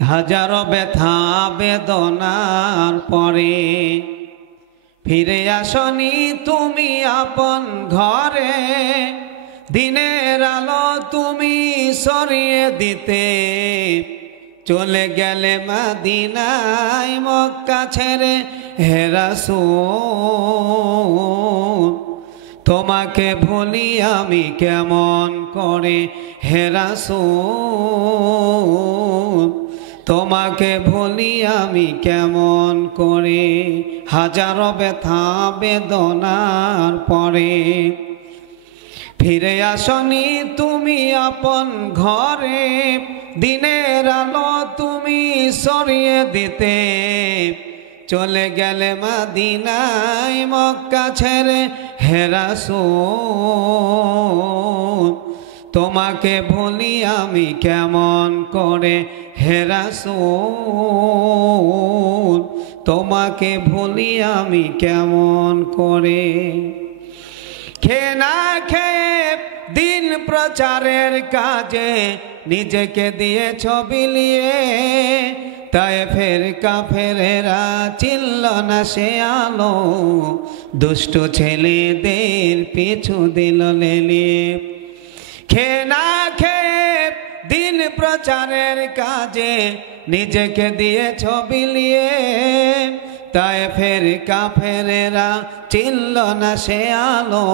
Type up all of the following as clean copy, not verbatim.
হাজারো ব্যথা বেদনার পরে ফিরে আসনি তুমি আপন ঘরে। দিনের আলো তুমি সরিয়ে দিতে চলে গেলে মদিনায় মক্কা ছেড়ে হে রাসূল। তোমাকে ভুলি আমি কেমন করে হে রাসূল, তোমাকে ভুলি আমি কেমন করে। হাজারো ব্যথা বেদনার পরে ফিরে আসনি তুমি আপন ঘরে। দিনের আলো তুমি সরিয়ে দিতে চলে গেলে মদিনায় মক্কা ছেড়ে হে রাসূল। তোমাকে ভুলি আমি কেমন করে হে রাসূল, তোমাকে ভুলি আমি কেমন করে। খেয়ে না খেয়ে দিন প্রচারের কাজে নিজেকে দিয়েছ বিলিয়ে। তায়েফের কাফেরেরা চিনল না সে আলো, দুষ্ট ছেলেদের পিছু দিল লেলিয়ে। খেয়ে না খেয়ে দিন প্রচারের কাজে নিজেকে দিয়েছ বিলিয়ে। তায়েফের কাফেরেরা চিনল না সে আলো,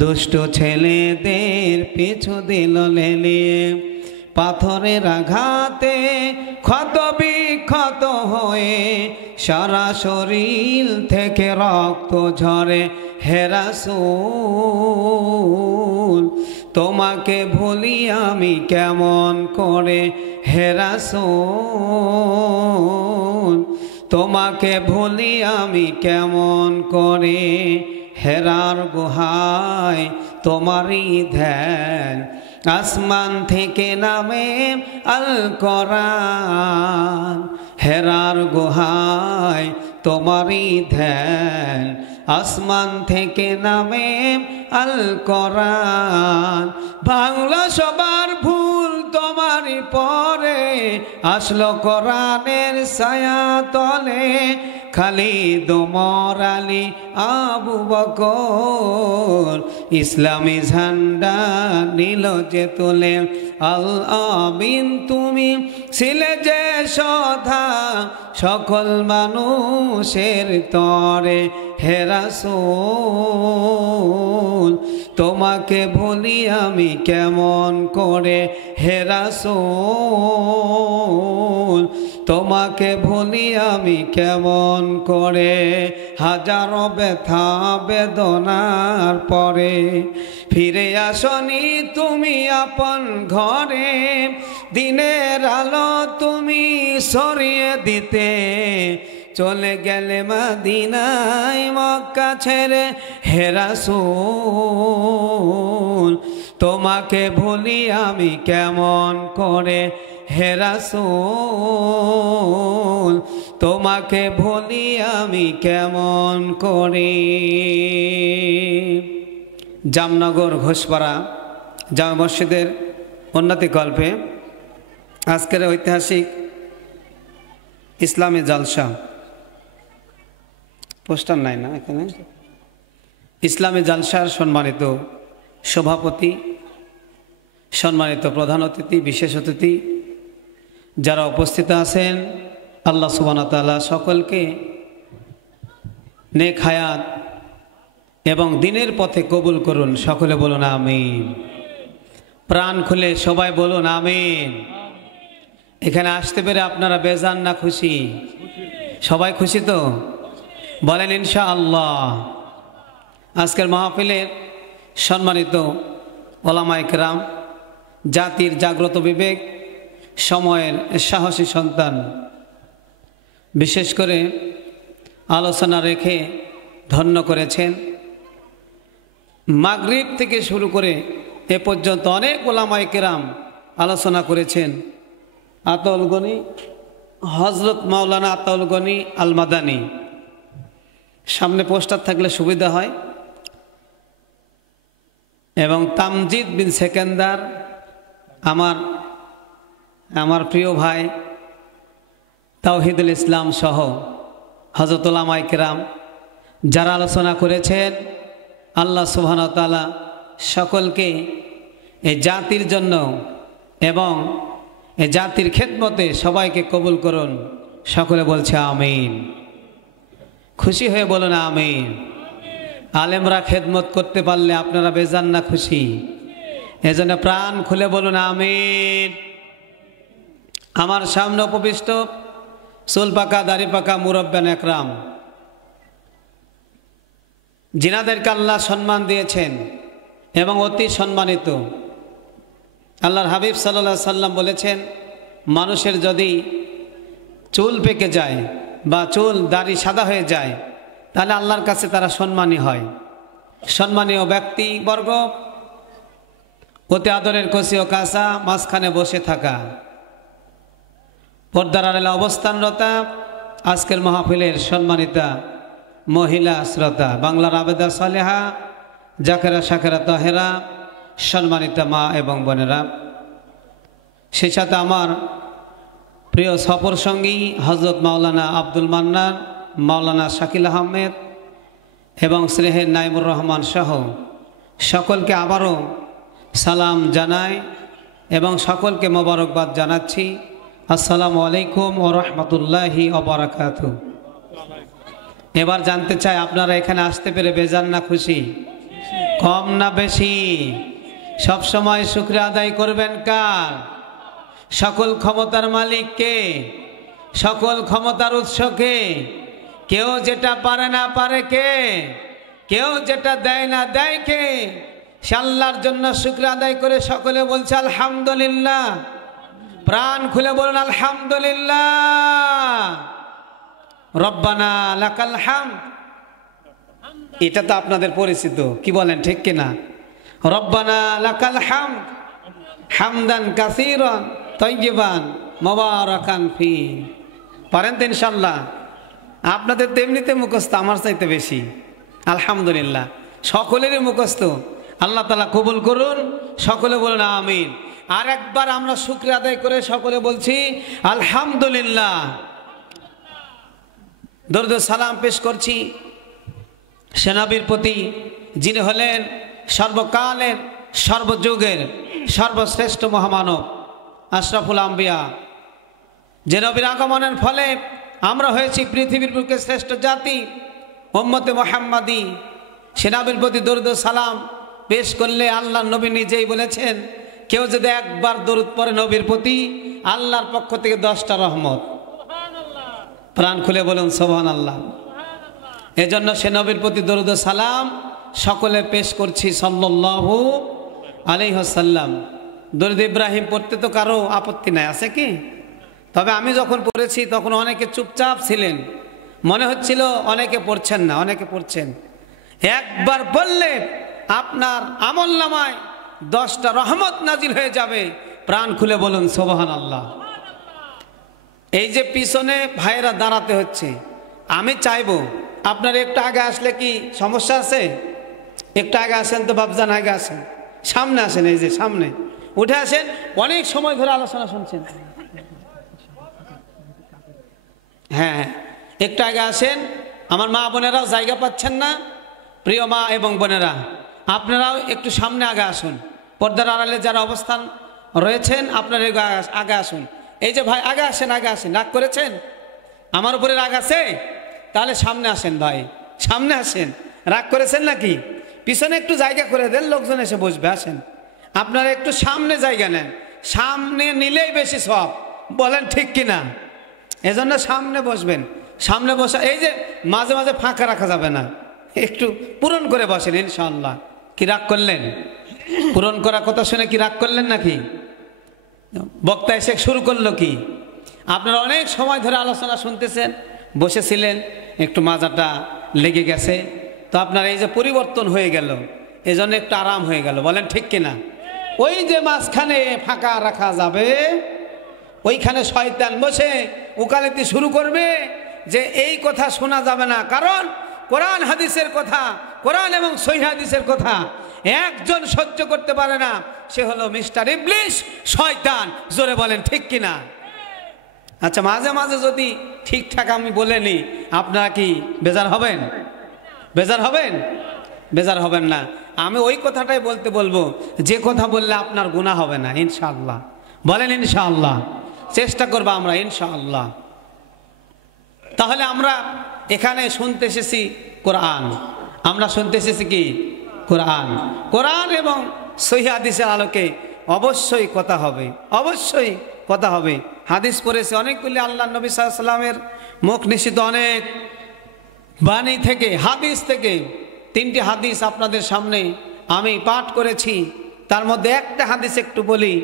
দুষ্ট ছেলেদের পিছু দিল লেলিয়ে। পাথরের আঘাতে ক্ষত বিক্ষত হয়ে সারা শরীর থেকে রক্ত ঝরে হে রাসূল। তোমাকে ভুলি আমি কেমন করে হে রাসূল, তোমাকে ভুলি আমি কেমন করে। হেরার গুহায় তোমারই ধ্যান, আসমান থেকে নামে আল কোরআন। হেরার গুহায় তোমারই ধ্যান, আসমান থেকে নামে আল কোরআন। বাংলা সবার ভুল তোমারই পরে আসলো কোরআনের ছায়া তলে। খালিদ ওমর আলী আবু বকর ইসলামী ঝান্ডা নীল যে তোলে। আল আমিন তুমি ছিলে যে সদা সকল মানুষের তরে হে রাসূল। তোমাকে ভুলি আমি কেমন করে হে রাসূল, তোমাকে ভুলি আমি কেমন করে। হাজারো ব্যথা বেদনার পরে ফিরে আসনি তুমি আপন ঘরে। দিনের আলো তুমি সরিয়ে দিতে চলে গেলে মদিনায় মক্কা ছেড়ে হে রাসূল। তোমাকে ভুলি আমি কেমন করে হে রাসূল, তোমাকে ভুলি আমি কেমন করে। জামনগর ঘোষপাড়া জামে মসজিদের উন্নতি কল্পে আজকের ঐতিহাসিক ইসলামী জালসা, পোস্টার নাই না এখানে, ইসলামী জালসার সম্মানিত সভাপতি, সম্মানিত প্রধান অতিথি, বিশেষ অতিথি যারা উপস্থিত আছেন, আল্লাহ সুবহানাহু ওয়া তাআলা সকলকে নেক হায়াত এবং দিনের পথে কবুল করুন। সকলে বলুন আমিন। প্রাণ খুলে সবাই বলুন আমিন। এখানে আসতে পেরে আপনারা বেজান না খুশি? সবাই খুশি তো? বলেন ইনশাআল্লাহ। আজকের মাহফিলের সম্মানিত ওলামায়ে কেরাম, জাতির জাগ্রত বিবেক, সময়ের সাহসী সন্তান, বিশেষ করে আলোচনা রেখে ধন্য করেছেন। মাগরিব থেকে শুরু করে এ পর্যন্ত অনেক ওলামায়ে কেরাম আলোচনা করেছেন। আতাউল গনি, হযরত মাওলানা আতাউল গনি আল মাদানী, সামনে পোস্টার থাকলে সুবিধা হয়, এবং তামজিদ বিন সেকেন্দার, আমার প্রিয় ভাই তাওহিদুল ইসলাম সহ হযরত উলামায়ে কেরাম যারা আলোচনা করেছেন, আল্লাহ সুবহানাহু ওয়া তাআলা সকলকে এই জাতির জন্য এবং এই জাতির খেদমতে সবাইকে কবুল করুন। সকলে বলছে আমিন। খুশি হয়ে বলুন আমিন। আলেমরা খেদমত করতে পারলে আপনারা বেজান না খুশি? এজন্য প্রাণ খুলে বলুন আমিন। আমার সামনে উপবিষ্ট চুল পাকা দাড়ি পাকা মুরব্বান একরাম, জিনাদেরকে আল্লাহ সম্মান দিয়েছেন এবং অতি সম্মানিত। আল্লাহর হাবিব সাল্লাল্লাহু আলাইহি সাল্লাম বলেছেন, মানুষের যদি চুল পেকে যায় বা চুল দাড়ি সাদা হয়ে যায় তাহলে আল্লাহর কাছে তারা সম্মানী হয়। সম্মানীয় ব্যক্তিবর্গ অতি আদরের কচি ও কাঁচা মাঝখানে বসে থাকা, পর্দার আড়ালে অবস্থানরতা আজকের মাহফিলের সম্মানিতা মহিলা শ্রোতা, বাংলার আবেদা সালেহা জাকেরা শাকেরা তাহেরা, সম্মানিতা মা এবং বোনেরা, সেই সাথে আমার প্রিয় সফর সঙ্গী হযরত মাওলানা আব্দুল মান্নান, মাওলানা শাকিল আহমেদ এবং স্নেহের নাইমুর রহমান সহ সকলকে আবারও সালাম জানাই এবং সকলকে মোবারকবাদ জানাচ্ছি। আসসালামু আলাইকুম ওয়া রাহমাতুল্লাহি ওয়া বারাকাতুহু। এবার জানতে চাই, আপনারা এখানে আসতে পেরে বেজান না খুশি? কম না বেশি? সব সময় শুকরিয়া আদায় করবেন কার? সকল ক্ষমতার মালিক কে? সকল ক্ষমতার উৎস কে? কেউ যেটা পারে না পারে কে? কেউ যেটা দেয় না দেয় কে? সে আল্লাহর জন্য শুকরিয়া আদায় করে সকলে বলছে আলহামদুলিল্লাহ। প্রাণ খুলে বলুন আলহামদুলিল্লাহ। রব্বানা লাকাল হামদ, এটা তো আপনাদের পরিচিত, কি বলেন ঠিক কিনা? রব্বানা লাকাল হামদ হামদান কাসীরান তাইয়িবান মুবারাকান ফি। পারেন তো ইনশাআল্লাহ? আপনাদের তেমনিতে মুখস্থ, আমার চাইতে বেশি। আলহামদুলিল্লাহ সকলেরই মুখস্থ। আল্লাহ তাআলা কবুল করুন। সকলে বলুন আমিন। আর একবার আমরা শুকরিয়া আদায় করে সকলে বলছি আলহামদুলিল্লাহ। দরুদ সালাম পেশ করছি সে নবীর প্রতি যিনি হলেন সর্বকালের সর্বযুগের সর্বশ্রেষ্ঠ মহামানব আশরাফুল আম্বিয়া, যে নবীর আগমনের ফলে আমরা হয়েছি পৃথিবীর বুকে শ্রেষ্ঠ জাতি উম্মতে মুহাম্মাদি। সে নবীর প্রতি দরুদ সালাম পেশ করলে আল্লাহর নবী নিজেই বলেছেন, কেউ যদি একবার দরুদ পড়ে নবীর প্রতি, আল্লাহর পক্ষ থেকে 10টা রহমত। প্রাণ খুলে বলুন সুবহানাল্লাহ। এজন্য সে নবীর প্রতি দরুদ সালাম সকলে পেশ করছি সাল্লাল্লাহু আলাইহি ওয়াসাল্লাম। দরুদ ইব্রাহিম পড়তে তো কারো আপত্তি নাই, আছে কি? তবে আমি যখন পড়েছি তখন অনেকে চুপচাপ ছিলেন, মনে হচ্ছিল অনেকে পড়ছেন না, অনেকে পড়ছেন। একবার বললে আপনার আমলনামায় 10টা রহমত নাজিল হয়ে যাবে। প্রাণ খুলে বলুন সুবহানাল্লাহ। এই যে পিছনে ভাইরা দাঁড়াতে হচ্ছে, আমি চাইবো আপনারা একটু আগে আসলে কি সমস্যা আছে? একটু আগে আসেন তো বাবজান, আগে আসেন, সামনে আসেন, এই যে সামনে উঠে আসেন। অনেক সময় ধরে আলোচনা শুনছেন। হ্যাঁ, একটু আগে আসেন। আমার মা বোনেরাও জায়গা পাচ্ছেন না। প্রিয় মা এবং বোনেরা, আপনারাও একটু সামনে আগে আসুন। পর্দার আড়ালে যারা অবস্থান রয়েছেন আপনারা আগে আসুন। এই যে ভাই আগে আসেন, আগে আসেন। রাগ করেছেন? আমার উপরে রাগ আছে? তাহলে সামনে আসেন ভাই, সামনে আসেন। রাগ করেছেন নাকি? পিছনে একটু জায়গা করে দেন, লোকজন এসে বসবে। আসেন, আপনারা একটু সামনে জায়গা নেন। সামনে নিলেই বেশি সব, বলেন ঠিক কিনা? এজন্য সামনে বসবেন। সামনে বসা, এই যে মাঝে মাঝে ফাঁকা রাখা যাবে না, একটু পূরণ করে বসেন ইনশাআল্লাহ। কি রাগ করলেন? পূরণ করা কথা শুনে কি রাগ করলেন নাকি? বক্তা এসে শুরু করলো কি? আপনারা অনেক সময় ধরে আলোচনা শুনতেছেন, বসেছিলেন, একটু মাজাটা লেগে গেছে, তো আপনার এই যে পরিবর্তন হয়ে গেল, এই জন্য একটু আরাম হয়ে গেল, বলেন ঠিক কিনা? ওই যে মাঝখানে ফাঁকা রাখা যাবে, ওইখানে শয়তান বসে উকালতি শুরু করবে যে এই কথা শোনা যাবে না, কারণ কোরআন হাদিসের কথা, কোরআন এবং সহিহ হাদিসের কথা একজন সহ্য করতে পারে না, সে হলো মিস্টার ইবলিস, শয়তান। জোরে বলেন ঠিক কিনা? আচ্ছা, মাঝে মাঝে যদি ঠিকঠাক আমি বলে নিই, আপনারা কি বেজার হবেন? বেজার হবেন? বেজার হবেন না। আমি ওই কথাটাই বলবো যে কথা বললে আপনার গুনাহ হবে না ইনশাআল্লাহ। বলেন ইনশাআল্লাহ। চেষ্টা করবো আমরা ইনশাআল্লাহ। তাহলে আমরা এখানে শুনতে এসেছি কোরআন। আমরা শুনতে এসেছি কি? কোরআন। কোরআন এবং সহিহ হাদিসের আলোকে অবশ্যই কথা হবে, অবশ্যই কথা হবে। হাদিস পড়েছে অনেকগুলি, আল্লাহ নবী সাল্লাল্লাহু আলাইহি ওয়াসাল্লামের মুখ নিঃসৃত অনেক বাণী থেকে, হাদিস থেকে 3টি হাদিস আপনাদের সামনে আমি পাঠ করেছি। তার মধ্যে একটা হাদিস একটু বলি।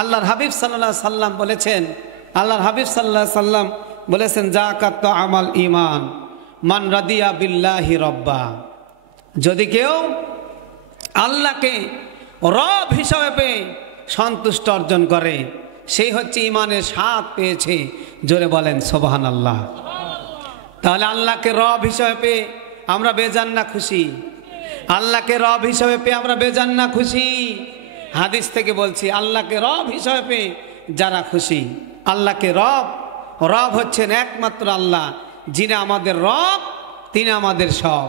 আল্লাহর হাবিব সাল্লাল্লাহু আলাইহি সাল্লাম বলেছেন, আল্লাহর হাবিব সাল্লাল্লাহু আলাইহি সাল্লাম বলেছেন, যাকাত আমাল ঈমান মান রাদিয়া বিল্লাহি রব্বা। যদি কেউ আল্লাহকে রব হিসাবে পেয়ে সন্তুষ্ট অর্জন করে, সেই হচ্ছে ঈমানের স্বাদ পেয়েছে। জোরে বলেন সুবহানাল্লাহ। তাহলে আল্লাহকে রব হিসাবে পেয়ে আমরা বেজান না খুশি? আল্লাহকে রব হিসাবে পেয়ে আমরা বেজান না খুশি? হাদিস থেকে বলছি, আল্লাহকে রব হিসাবে পেয়ে যারা খুশি। আল্লাহকে রব, রব হচ্ছেন একমাত্র আল্লাহ, যিনি আমাদের রব, তিনি আমাদের সব।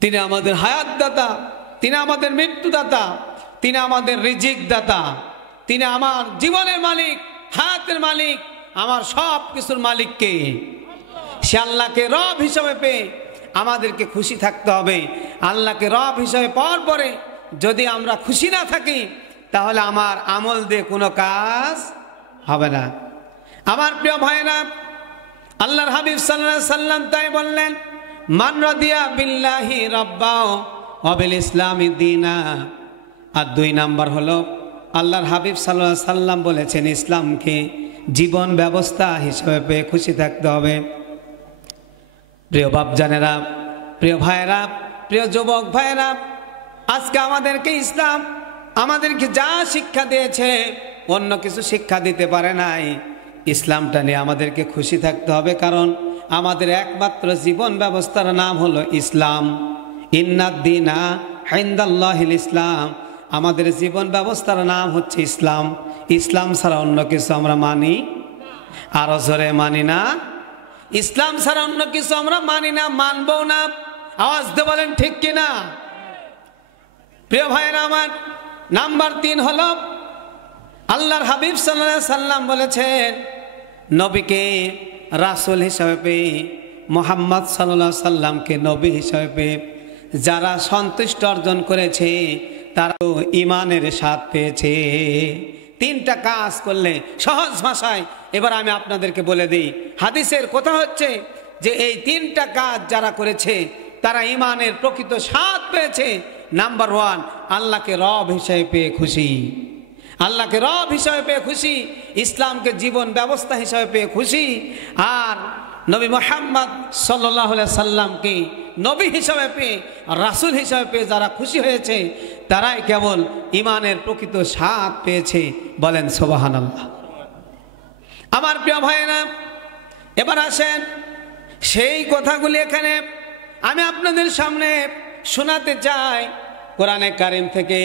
তিনি আমাদের হায়াত দাতা, তিনি আমাদের মৃত্যুদাতা, তিনি আমাদের রিজিক দাতা, তিনি আমার জীবনের মালিক, হায়াতের মালিক, আমার সব কিছুর মালিককে। সে আল্লাহকে রব হিসাবে পেয়ে আমাদেরকে খুশি থাকতে হবে। আল্লাহকে রব হিসাবে পাওয়ার পরে যদি আমরা খুশি না থাকি, তাহলে আমার আমল দিয়ে কোনো কাজ হবে না। আমার প্রিয় ভাইরা, আল্লাহর হাবিব সাল্লাল্লাহু আলাইহি সাল্লাম তাই বললেন, মান রাদিয়া বিল্লাহি রাব্বা ওয়া বিল ইসলামি দীনা। আর 2 নাম্বার হলো, আল্লাহর হাবিব সাল্লাল্লাহু আলাইহি সাল্লাম বলেছেন, ইসলামকে জীবন ব্যবস্থা হিসেবে পেয়ে খুশি থাকতে হবে। প্রিয় বাপজানেরা, প্রিয় ভাইয়েরা, প্রিয় যুবক ভাইয়েরা, আজকে আমাদেরকে ইসলাম আমাদেরকে যা শিক্ষা দিয়েছে, অন্য কিছু শিক্ষা দিতে পারে নাই। ইসলামটা নিয়ে আমাদেরকে খুশি থাকতে হবে, কারণ আমাদের একমাত্র জীবন ব্যবস্থার নাম হলো ইসলাম। ইন্নাদ-দীনা ইনদাল্লাহিল ইসলাম। আমাদের জীবন ব্যবস্থার নাম হচ্ছে ইসলাম। ইসলাম ছাড়া অন্য কিছু আমরা মানি, আরো জোরে মানি না। ইসলাম ছাড়া অন্য কিছু আমরা মানি না, মানবো না। আওয়াজ দিয়ে বলেন ঠিক কিনা? প্রিয় ভাইয়েরা আমার, নাম্বার 3 হলো, আল্লাহর হাবিব সাল্লাল্লাহু আলাইহি সাল্লাম বলেছেন, নবীকে রাসূল হিসাবে পেয়ে, মুহাম্মদ সাল্লাল্লাহু আলাইহি সাল্লামকে নবী হিসাবে পেয়ে যারা সন্তুষ্ট অর্জন করেছে, তারা ঈমানের স্বাদ পেয়েছে। 3টা কাজ করলে, সহজ ভাষায় এবার আমি আপনাদেরকে বলে দিই। হাদিসের কথা হচ্ছে যে এই 3টা কাজ যারা করেছে, তারা ঈমানের প্রকৃত স্বাদ পেয়েছে। নাম্বার 1, আল্লাহকে রব হিসাবে পেয়ে খুশি। আল্লাহকে রব হিসাবে পেয়ে খুশি, ইসলামকে জীবন ব্যবস্থা হিসাবে পেয়ে খুশি, আর নবী মুহাম্মদ সাল্লাল্লাহু আলাইহি সাল্লামকে নবী হিসাবে পেয়ে, রাসূল হিসাবে পেয়ে যারা খুশি হয়েছে, তারাই কেবল ঈমানের প্রকৃত স্বাদ পেয়েছে। বলেন সুবহানাল্লাহ। আমার প্রিয় ভাইয়েরা, এবার আসেন সেই কথাগুলি এখানে আমি আপনাদের সামনে শোনাতে চাই। কোরআনে কারিম থেকে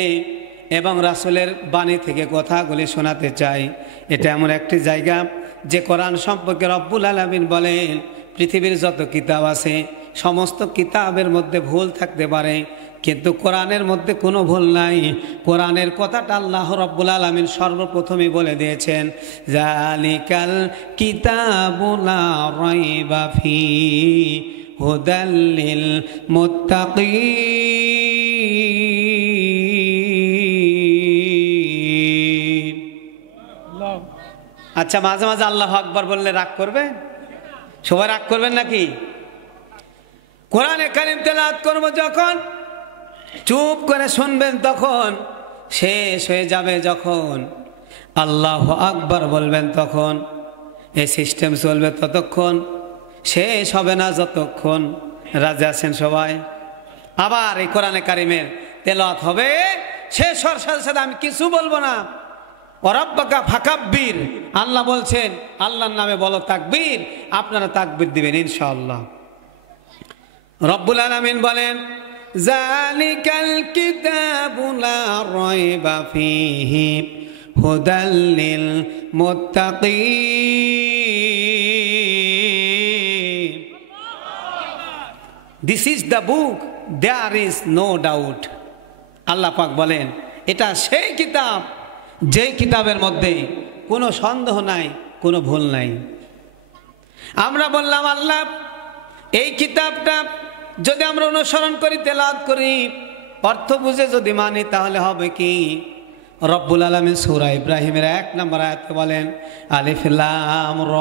এবং রাসূলের বাণী থেকে কথাগুলি শোনাতে চাই। এটা এমন একটি জায়গা যে কোরআন সম্পর্কে রব্বুল আলামিন বলেন, পৃথিবীর যত কিতাব আছে, সমস্ত কিতাবের মধ্যে ভুল থাকতে পারে, কিন্তু কোরআনের মধ্যে কোনো ভুল নাই। কোরআনের কথাটা আল্লাহ রব্বুল আলামিন সর্বপ্রথমে বলে দিয়েছেন, যালিকাল কিতাবু লা রাইবা ফীহি হুদাল লিল মুত্তাকিন। আচ্ছা, মাঝে মাঝে আল্লাহু আকবার বললে রাগ করবে? সবাই রাগ করবেন নাকি? কোরআনে কারিম তেলাওয়াত করব যখন, চুপ করে শুনবেন তখন, শেষ হয়ে যাবে যখন, আল্লাহু আকবার বলবেন তখন, এই সিস্টেম চলবে ততক্ষণ, শেষ হবে না যতক্ষণ। রাজি আছেন সবাই? আবার এই কোরআনে কারিমের তেলাওয়াত হবে, শেষ হওয়ার সাথে সাথে আমি কিছু বলবো না। ওয়ারাব্বাকা ফাকাব্বির, আল্লাহ বলছেন আল্লাহর নামে বলো তাকবীর, আপনারা তাকবীর দিবেন ইনশাআল্লাহ। রব্বুল আলামিন বলেন, যালিকাল কিতাবু লা রাইবা ফীহি হুদাল্লিল মুত্তাকিন। This is the book, there is no doubt. আল্লাহ পাক বলেন এটা সেই কিতাব যেই কিতাবের মধ্যে কোনো সন্দেহ নাই, কোনো ভুল নাই। আমরা বললাম আল্লাহ এই কিতাবটা যদি আমরা অনুসরণ করি, তেলাওয়াত করি, অর্থ বুঝে যদি মানি, তাহলে হবে কি? রব্বুল আলামিন সূরা ইব্রাহিমের 1 নম্বর আয়াতে বলেন আলিফ লাম র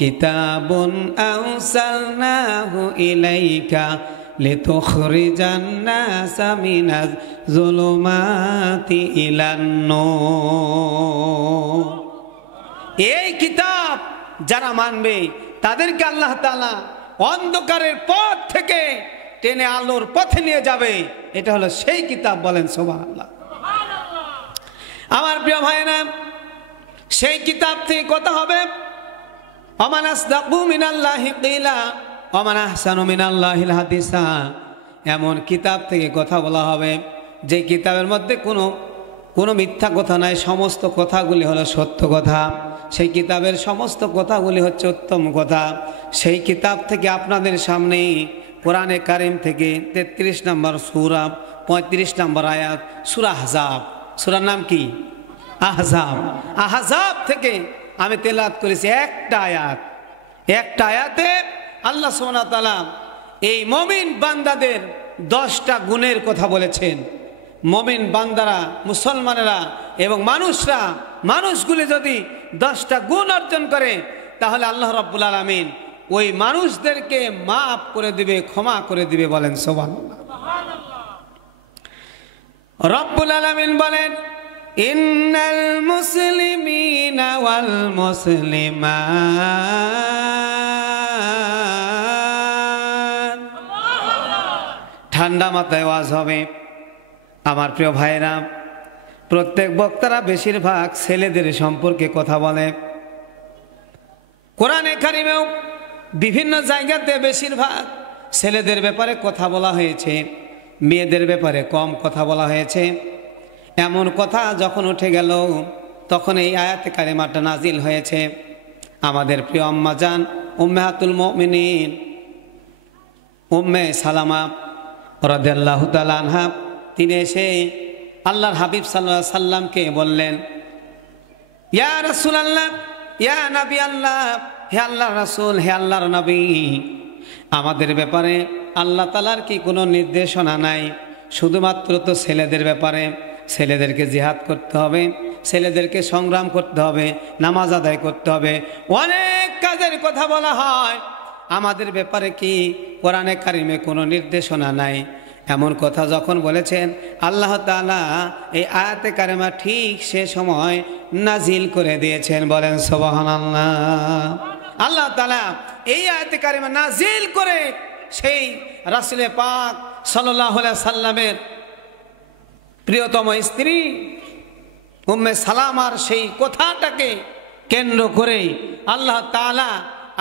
কিতাবুন আরসালনাহু ইলাইকা লিতুখরিজান নাসা মিনাজ যুলুমাতি ইলান নূর। এই কিতাব যারা মানবে তাদেরকে আল্লাহ তাআলা অন্ধকারের পথ থেকে টেনে আলোর পথে নিয়ে যাবে। এটা হলো সেই কিতাব, বলেন সুবহানাল্লাহ। আমার প্রিয় ভাইরা, সেই কিতাব থেকে কথা হবে ওমান আসদাকু মিনাল্লাহি কিলা ওমান আহসানু মিনাল্লাহিল হাদিসা। এমন কিতাব থেকে কথা বলা হবে যে কিতাবের মধ্যে কোনো মিথ্যা কথা নাই, সমস্ত কথাগুলি হলো সত্য কথা। সেই কিতাবের সমস্ত কথাগুলি হচ্ছে উত্তম কথা। সেই কিতাব থেকে আপনাদের সামনে কোরআনে কারিম থেকে 33 নম্বর সূরা 35 নম্বর আয়াত, সূরা আহজাব। সূরার নাম কি? আহজাব। আহজাব থেকে আমি তেলাওয়াত করেছি একটা আয়াত। একটা আয়াতে আল্লাহ সুবহানাহু ওয়া তাআলা এই মুমিন বান্দাদের 10টা গুণের কথা বলেছেন। মুমিন বান্দারা, মুসলমানেরা এবং মানুষগুলি যদি 10টা গুণ অর্জন করে, তাহলে আল্লাহ রাব্বুল আলামিন ওই মানুষদেরকে মাফ করে দিবে, ক্ষমা করে দিবে, বলেন সুবহানাল্লাহ। রব্বুল আলামিন বলেন ইন্নাল মুসলিমিনা ওয়াল মুসলিমাত। ঠান্ডা মাথায় ওয়াজ হবে। আমার প্রিয় ভাইরা, প্রত্যেক বক্তারা বেশিরভাগ ছেলেদের সম্পর্কে কথা বলে। কোরআনে কারিমেও বিভিন্ন জায়গাতে বেশিরভাগ ছেলেদের ব্যাপারে কথা বলা হয়েছে, মেয়েদের ব্যাপারে কম কথা বলা হয়েছে। এমন কথা যখন উঠে গেল, তখন এই আয়াতে কারিমাটা নাজিল হয়েছে। আমাদের প্রিয় আম্মা জান উম্মাহাতুল মুমিনিন উম্মে সালামা রাদিয়াল্লাহু তাআলা আনহা, তিনি এসে আল্লাহর হাবিব সাল্লাল্লাহু আলাইহি সাল্লামকে বললেন, ইয়া রাসূলুল্লাহ, ইয়া নবী আল্লাহ, হে আল্লাহর রাসূল, হে আল্লাহর নবী, আমাদের ব্যাপারে আল্লাহ তাআলার কি কোনো নির্দেশনা নাই? শুধুমাত্র তো ছেলেদের ব্যাপারে, ছেলেদেরকে জিহাদ করতে হবে, ছেলেদেরকে সংগ্রাম করতে হবে, নামাজ আদায় করতে হবে, অনেক কাজের কথা বলা হয়। আমাদের ব্যাপারে কি কোরআনে কারিমে কোনো নির্দেশনা নাই? এমন কথা যখন বলেছেন, আল্লাহ তাআলা এই আয়াতে কারিমা ঠিক সে সময় নাজিল করে দিয়েছেন, বলেন সুবহানাল্লাহ। আল্লাহ তাআলা এই আয়াতে কারিমা নাজিল করে সেই রাসূল পাক সাল্লাল্লাহু আলাইহি সাল্লামের প্রিয়তম স্ত্রী উম্মে সালামার সেই কথাটাকে কেন্দ্র করে আল্লাহ তাআলা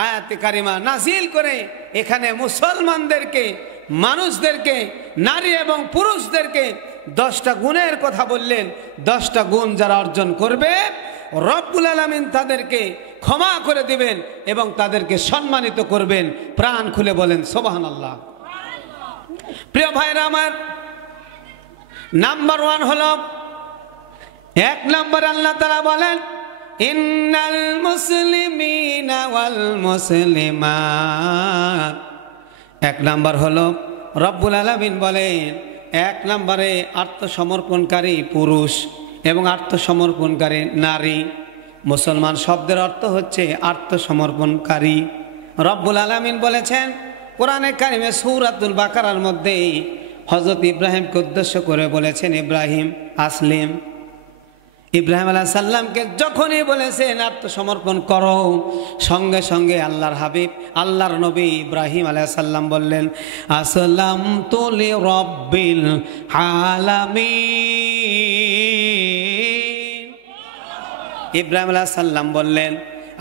আয়াতে কারিমা নাজিল করে এখানে মুসলমানদেরকে, মানুষদেরকে, নারী এবং পুরুষদেরকে 10টা গুণের কথা বললেন। 10টা গুণ যারা অর্জন করবে, রব্বুল আলামিন তাদেরকে ক্ষমা করে দিবেন এবং তাদেরকে সম্মানিত করবেন। প্রাণ খুলে বলেন সুবহানাল্লাহ। প্রিয় ভাইরা আমার, নাম্বার 1 হলো, 1 নম্বর আল্লাহ তাআলা বলেন ইন্নাল মুসলিমিনা ওয়াল মুসলিমাত। 1 নম্বর হলো রব্বুল আলামিন বলেন 1 নম্বরে আত্মসমর্পণকারী পুরুষ এবং আত্মসমর্পণকারী নারী। মুসলমান শব্দের অর্থ হচ্ছে আত্মসমর্পণকারী। রব্বুল আলামিন বলেছেন কোরআনে কারিমে সূরাতুল বাকারার মধ্যে হযরত ইব্রাহিমকে উদ্দেশ্য করে বলেছেন, ইব্রাহিম আসলিম। ইব্রাহিম আলাইহিস সালামকে যখনই বলেছেন আত্মসমর্পণ করো, সঙ্গে সঙ্গে আল্লাহর হাবিব, আল্লাহর নবী ইব্রাহিম আলাইহিস সালাম বললেন আসলামতু লিরাব্বিল আলামিন। ইব্রাহিম আলাইহিস সালাম বললেন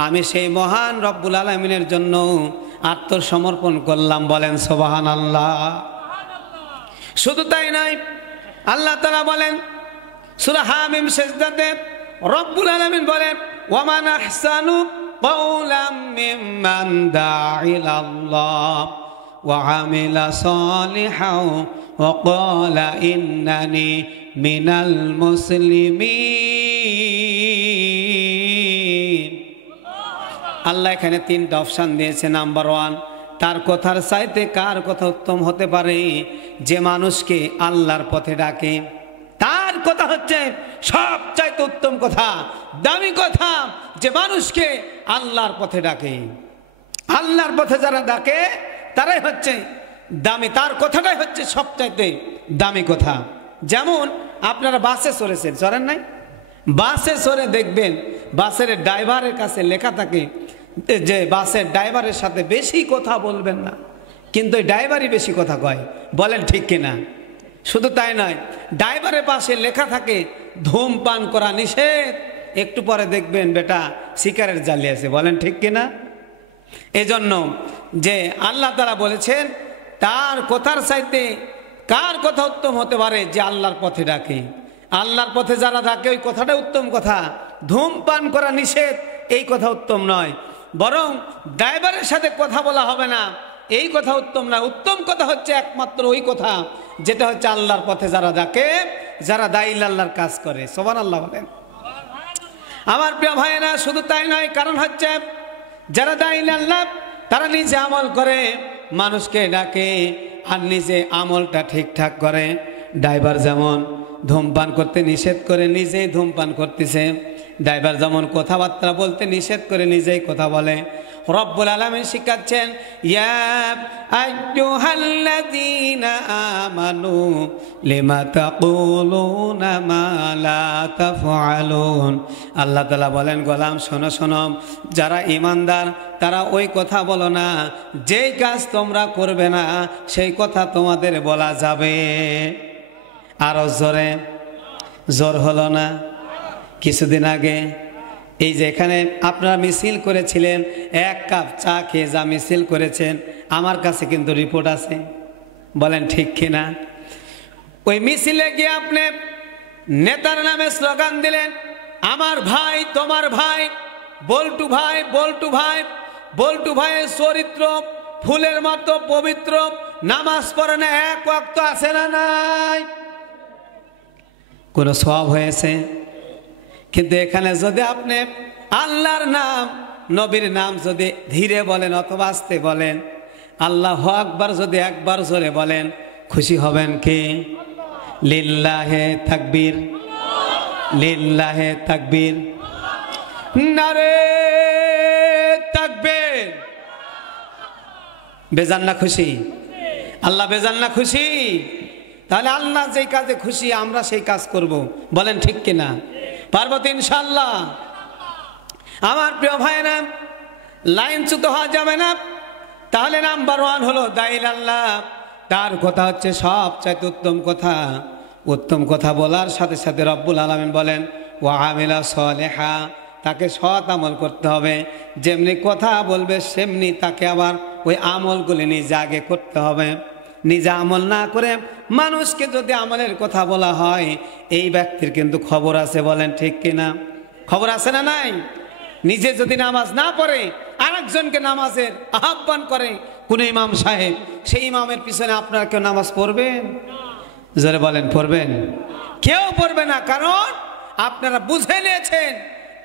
আমি সেই মহান রব্বুল আলামিনের জন্য আত্মসমর্পণ করলাম, বলেন সুবহানাল্লাহ। শুধু তাই নয়, আল্লাহ তাআলা বলেন সূরা হামিম সিজদাতে রব্বুল আলামিন বলেন ওয়া মান আহসানু কাওলাম মিম্মান দাআ ইলাল্লাহ ওয়া আমিলা সালিহান ওয়া ক্বালা ইন্নানি মিনাল মুসলিমিন। আল্লাহ এখানে তিনটা অপশন দিয়েছে। নাম্বার 1, তার কথার চাইতে কার কথা উত্তম হতে পারে? যে মানুষকে আল্লাহর পথে ডাকে, তার কথা হচ্ছে সবচাইতে উত্তম কথা, দামি কথা। যে মানুষকে আল্লাহর পথে ডাকে, আল্লাহর পথে যারা ডাকে তারাই হচ্ছে দামি, তার কথাটাই হচ্ছে সবচাইতে দামি কথা। যেমন আপনারা বাসে চড়েছেন, চড়েন নাই? বাসে চড়ে দেখবেন বাসের ড্রাইভারের কাছে লেখা থাকে যে বাসের ড্রাইভারের সাথে বেশি কথা বলবেন না, কিন্তু ওই ড্রাইভারই বেশি কথা কয়। বলেন ঠিক কিনা? শুধু তাই নয়, ড্রাইভারের পাশে লেখা থাকে ধূমপান করা নিষেধ, একটু পরে দেখবেন বেটা সিগারেট জ্বালিয়েছে। বলেন ঠিক কিনা? এজন্য যে আল্লাহ তাআলা বলেছেন তার কথার চাইতে কার কথা উত্তম হতে পারে? যে আল্লাহর পথে ডাকে। আল্লাহর পথে যারা ডাকে ওই কথাটা উত্তম কথা। ধূমপান করা নিষেধ এই কথা উত্তম নয়, বরং ড্রাইভারের সাথে কথা বলা হবে না এই কথা উত্তম না। উত্তম কথা হচ্ছে একমাত্র ওই কথা যেটা হচ্ছে আল্লাহর পথে যারা ডাকে, যারা দাঈ আল্লাহর কাজ করে। সুবহানাল্লাহ বলেন। আমার প্রিয় ভাইয়েরা, শুধু তাই নয়, কারণ হচ্ছে যারা দাঈ আল্লাহ তারা নিজে আমল করে, মানুষকে ডাকে আর নিজে আমলটা ঠিকঠাক করে। ড্রাইভার যেমন ধূমপান করতে নিষেধ করে নিজেই ধূমপান করতেছে, ড্রাইভার যেমন কথাবার্তা বলতে নিষেধ করে নিজেই কথা বলে। রব্বুল আলামিন শিখাচ্ছেন ইয়া আইয়ুহাল্লাযীনা আমানু লিমা তাকুলুনা মা লা তাফআলুন। আল্লাহ তাআলা বলেন গোলাম শোনো শোনো, যারা ঈমানদার তারা ওই কথা বলো না যেই কাজ তোমরা করবে না সেই কথা তোমাদের বলা যাবে। আরো জোরে, জোর হলো না? কিছুদিন আগে এই যে এখানে আপনারা মিছিল করেছিলেন, 1 কাপ চা খেয়ে যা মিছিল করেছেন, আমার কাছে কিন্তু রিপোর্ট আছে। বলেন ঠিক কিনা? ওই মিছিলে গিয়ে আপনি নেতার নামে স্লোগান দিলেন, আমার ভাই তোমার ভাই, বল্টু ভাই বল্টু ভাই, বল্টু ভাইয়ের চরিত্র ফুলের মতো পবিত্র, নামাজ পড়ে না, 1 ওয়াক্ত আছে না নাই? কোনো সওয়াব হয়েছে? কিন্তু এখানে যদি আপনি আল্লাহর নাম নবীর নাম যদি ধীরে বলেন অথবা আস্তে বলেন, আল্লাহু আকবার যদি একবার জোরে বলেন, খুশি হবেন কে? লিল্লাহে তাকবীর, লিল্লাহে তাকবীর, নারে তাকবীর। বেজান না খুশি? আল্লাহ বেজান না খুশি? তাহলে আল্লাহ যেই কাজে খুশি আমরা সেই কাজ করব। বলেন ঠিক কিনা? পারবো তো ইনশাআল্লাহ? আমার প্রিয় ভাইরা, লাইনচ্যুত হওয়া যাবে না। তাহলে নাম্বার 1 হলো দাঈ আল্লাহ, তার কথা হচ্ছে সবচাইতে উত্তম কথা। উত্তম কথা বলার সাথে সাথে রব্বুল আলামিন বলেন ওয়া আমিলা সালিহা, তাকে সৎ আমল করতে হবে। যেমনি কথা বলবে সেমনি তাকে আবার ওই আমলগুলি নিজে আগে করতে হবে। নিজে আমল না করে মানুষকে যদি আমলের কথা বলা হয়, এই ব্যক্তির কিন্তু খবর আছে। বলেন ঠিক কিনা? খবর আছে না নাই? নিজে যদি নামাজ না পড়ে আরেকজনকে নামাজের আহ্বান করে কোন ইমাম সাহেব, সেই ইমামের পিছনে আপনারা কেউ নামাজ পড়বেন? জোরে বলেন, পড়বেন? কেউ পড়বে না, কারণ আপনারা বুঝে নিয়েছেন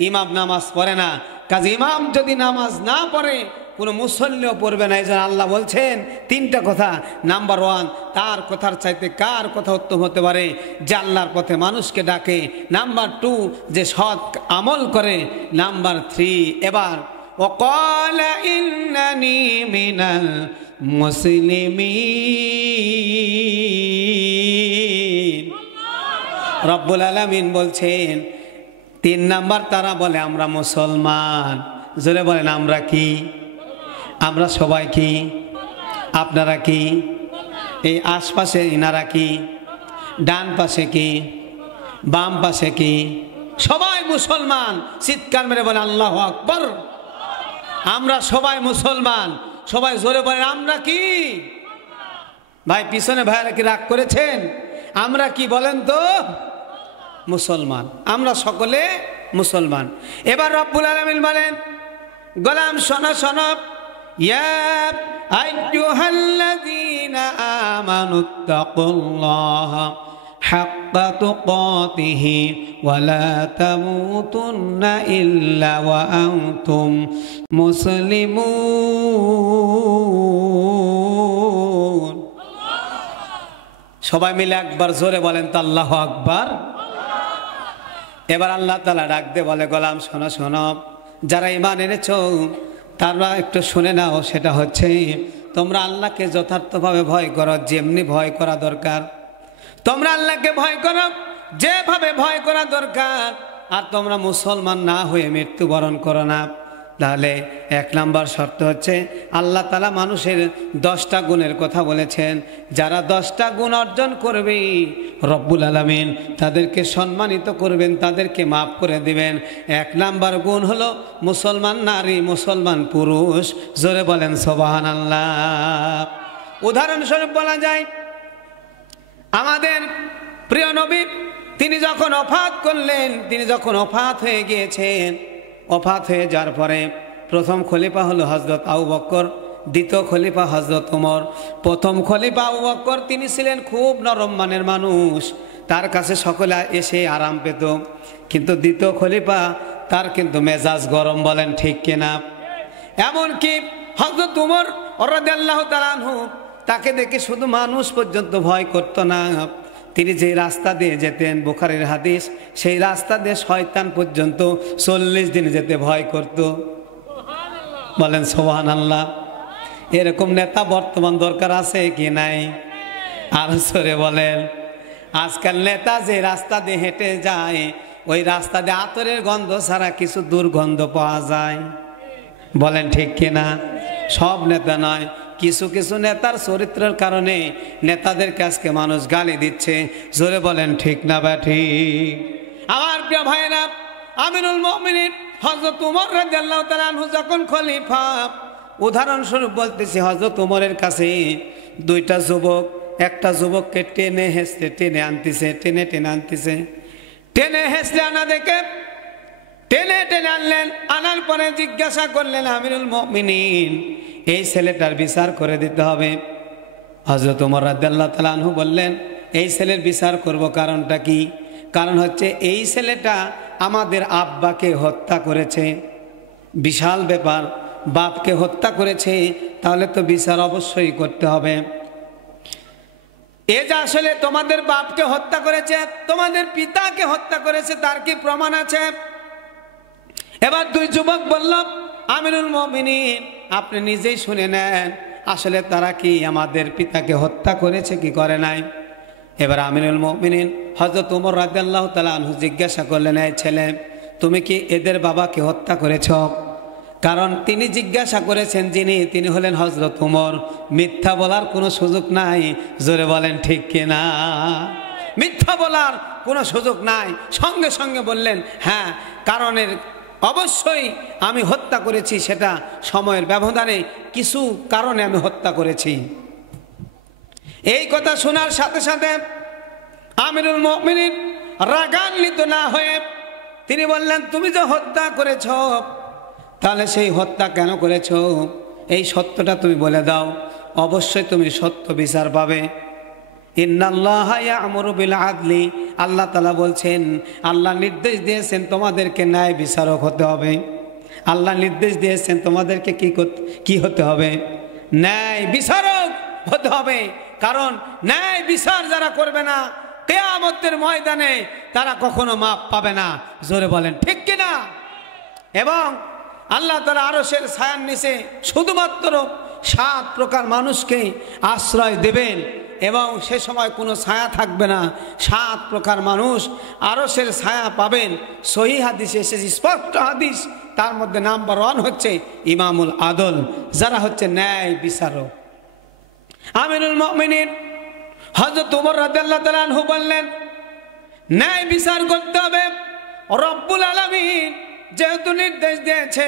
ইমাম নামাজ পড়ে না। কাজে ইমাম যদি নামাজ না পড়ে কোনো মুসল্লিও পড়বে না। এই জন্য আল্লাহ বলছেন 3টা কথা। নাম্বার 1, তার কথার চাইতে কার কথা উত্তম হতে পারে? যে আল্লাহর পথে মানুষকে ডাকে। নাম্বার 2, যে সৎ আমল করে। নাম্বার 3, এবার ওয়াকালা ইন্নানি মিনাল মুসলিমিন। রব্বুল আলামিন বলছেন 3 নাম্বার তারা বলে আমরা মুসলমান। জোরে বলেন আমরা কি? আমরা সবাই কি? আপনারা কি? এই আশপাশে ইনারা কি? ডান পাশে কি? বাম পাশে কি? সবাই মুসলমান। চিৎকার মেরে বলে আল্লাহু আকবার। আমরা সবাই মুসলমান। সবাই জোরে বলেন আমরা কি? ভাই পিছনে ভাইরা কি রাগ করেছেন? আমরা কি বলেন তো? মুসলমান, আমরা সকলে মুসলমান। এবার রব্বুল আলামিন বলেন, গোলাম শোনো শোনো, ইয়া আইয়ুহাল্লাযীনা আমানুত্তাকুল্লাহা হাক্কা তুকাতিহি ওয়া লা তামুতুন্না ইল্লা ওয়া আনতুম মুসলিমুন। সবাই মিলে একবার জোরে বলেন তো আল্লাহু আকবার। এবার আল্লাহ তাআলা ডাক দিয়ে বলে, গোলাম শোনো শোনো, যারা ঈমান এনেছো তারা একটু শুনে নাও। সেটা হচ্ছে তোমরা আল্লাহকে যথার্থভাবে ভয় করো, যেমনি ভয় করা দরকার। তোমরা আল্লাহকে ভয় করো যেভাবে ভয় করা দরকার। আর তোমরা মুসলমান না হয়ে মৃত্যুবরণ করো না। তাহলে 1 নম্বর শর্ত হচ্ছে আল্লাহ তাআলা মানুষের 10টা গুণের কথা বলেছেন। যারা 10টা গুণ অর্জন করবে রব্বুল আলামিন তাদেরকে সম্মানিত করবেন, তাদেরকে মাফ করে দিবেন। 1 নম্বর গুণ হলো মুসলমান নারী, মুসলমান পুরুষ। জোরে বলেন সুবহানাল্লাহ। উদাহরণস্বরূপ বলা যায়, আমাদের প্রিয় নবী তিনি যখন ওফাত করলেন, তিনি যখন ওফাত হয়ে গিয়েছেন, ওফাত হয়ে যাওয়ার পরে প্রথম খলিফা হলো হযরত আবু বকর, দ্বিতীয় খলিফা হযরত ওমর। প্রথম খলিফা আবু বকর তিনি ছিলেন খুব নরম মানের মানুষ, তার কাছে সকলে এসে আরাম পেত। কিন্তু দ্বিতীয় খলিফা তার কিন্তু মেজাজ গরম, বলেন ঠিক কিনা? এমনকি হযরত ওমর রাদিয়াল্লাহু তাআলা আনহু তাকে দেখে শুধু মানুষ পর্যন্ত ভয় করত না। তিনি যে রাস্তা দিয়ে যেতেন, বুখারীর হাদিস, সেই রাস্তা দিয়ে শয়তান পর্যন্ত 40 দিন যেতে ভয় করত। বলেন সুবহানাল্লাহ। এরকম নেতা বর্তমান দরকার আছে কি নাই? আর সরে বলেন, আজকাল নেতা যে রাস্তা দিয়ে হেঁটে যায়, ওই রাস্তা দিয়ে আতরের গন্ধ ছাড়া কিছু দুর্গন্ধ পাওয়া যায়। বলেন ঠিক কিনা? সব নেতা নয়, কিছু কিছু নেতার চরিত্রের কারণে নেতাদেরকে আজকে মানুষ গালি দিচ্ছে। জোরে বলেন ঠিক না ঠিক? আমার প্রিয় ভাইরা, আমিরুল মুমিনিন হযরত ওমর রাদিয়াল্লাহু তাআলা আনহু যখন খলিফা, উদাহরণস্বরূপ বলতেছি, হযরত ওমরের কাছে 2টা যুবক, একটা যুবককে টেনে হেঁচড়ে টেনে আনতেছে, টেনে হেঁচড়ে আনা দেখে টেনে আনলেন। আনার পরে জিজ্ঞাসা করলেন, আমিরুল মুমিনিন এই ছেলেটার বিচার করে দিতে হবে। হযরত ওমর রাদিয়াল্লাহু তাআলা আনহু বললেন, এই ছেলের বিচার করব, কারণটা কি? কারণ হচ্ছে এই ছেলেটা আমাদের আব্বাকে হত্যা করেছে। বিশাল ব্যাপার, বাপকে হত্যা করেছে, তাহলে তো বিচার অবশ্যই করতে হবে। এ যে আসলে তোমাদের বাপকে হত্যা করেছে, তোমাদের পিতাকে হত্যা করেছে, তার কি প্রমাণ আছে? এবার 2 যুবক বলল, আমিরুল মুমিনিন আপনি নিজেই শুনে নেন, আসলে তারা কি আমাদের পিতাকে হত্যা করেছে কি করে নাই? এবার আমিরুল মুমিনিন হযরত ওমর রাদিয়াল্লাহু তাআলা আনহু জিজ্ঞাসা করলেন, এই ছেলে তুমি কি এদের বাবাকে হত্যা করেছ? কারণ তিনি জিজ্ঞাসা করেছেন যিনি, তিনি হলেন হযরত ওমর। মিথ্যা বলার কোনো সুযোগ নাই। জোরে বলেন ঠিক কিনা? মিথ্যা বলার কোনো সুযোগ নাই। সঙ্গে সঙ্গে বললেন, হ্যাঁ, কারণের অবশ্যই আমি হত্যা করেছি, সেটা সময়ের ব্যবধানে কিছু কারণে আমি হত্যা করেছি। এই কথা শোনার সাথে সাথে আমিরুল মুমিনিন রাগান্বিত না হয়ে তিনি বললেন, তুমি যে হত্যা করেছ, তাহলে সেই হত্যা কেন করেছ এই সত্যটা তুমি বলে দাও, অবশ্যই তুমি সত্য বিচার পাবে। ইন্নাল্লাহা ইয়া'মুরু বিল আদলি, আল্লাহ তাআলা বলছেন, আল্লাহ নির্দেশ দিয়েছেন তোমাদেরকে ন্যায় বিচারক হতে হবে। আল্লাহ নির্দেশ দিয়েছেন তোমাদেরকে কি হতে হবে? ন্যায় বিচারক হতে হবে। কারণ ন্যায় বিচার যারা করবে না, কিয়ামতের ময়দানে তারা কখনো মাপ পাবে না। জোরে বলেন ঠিক কিনা? এবং আল্লাহ তাআলা আরশের ছায়ার নিচে শুধুমাত্র 7 প্রকার মানুষকে আশ্রয় দেবেন, এবং সে সময় কোনো ছায়া থাকবে না। 7 প্রকার মানুষ আরশের ছায়া পাবেন। সহিহ হাদিসে এসেছে, স্পষ্ট হাদিস। তার মধ্যে নাম্বার 1 হচ্ছে ইমামুল আদল, যারা হচ্ছে ন্যায় বিচারক। আমিরুল মুমিনিন হযরত ওমর রাদিয়াল্লাহু তাআলা আনহু বললেন, ন্যায় বিচার করতে হবে। রব্বুল আলামিন যেহেতু নির্দেশ দিয়েছে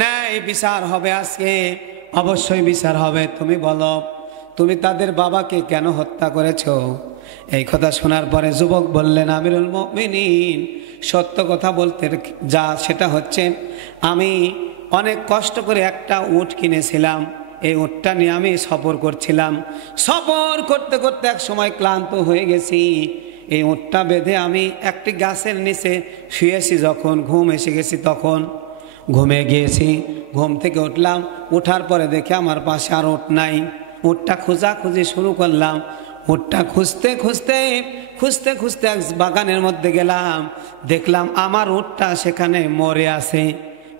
ন্যায় বিচার হবে, আজকে অবশ্যই বিচার হবে। তুমি বলো, তুমি তাদের বাবাকে কেন হত্যা করেছো? এই কথা শোনার পরে যুবক বললেন, আমিরুল মুমিনিন, সত্য কথা বলতে যা সেটা হচ্ছে আমি অনেক কষ্ট করে একটা উট কিনেছিলাম। এই উটটা নিয়ে আমি সফর করছিলাম। সফর করতে করতে এক সময় ক্লান্ত হয়ে গেছি। এই উটটা বেঁধে আমি একটি গাছের নিচে শুয়েছি। যখন ঘুম এসে গেছি তখন ঘুমে গিয়েছি। ঘুম থেকে উঠলাম, উঠার পরে দেখে আমার পাশে আর উট নাই। উটটা খোঁজাখুঁজি শুরু করলাম। উটটা খুঁজতে খুঁজতে খুঁজতে খুঁজতে এক বাগানের মধ্যে গেলাম। দেখলাম আমার উটটা সেখানে মরে আছে।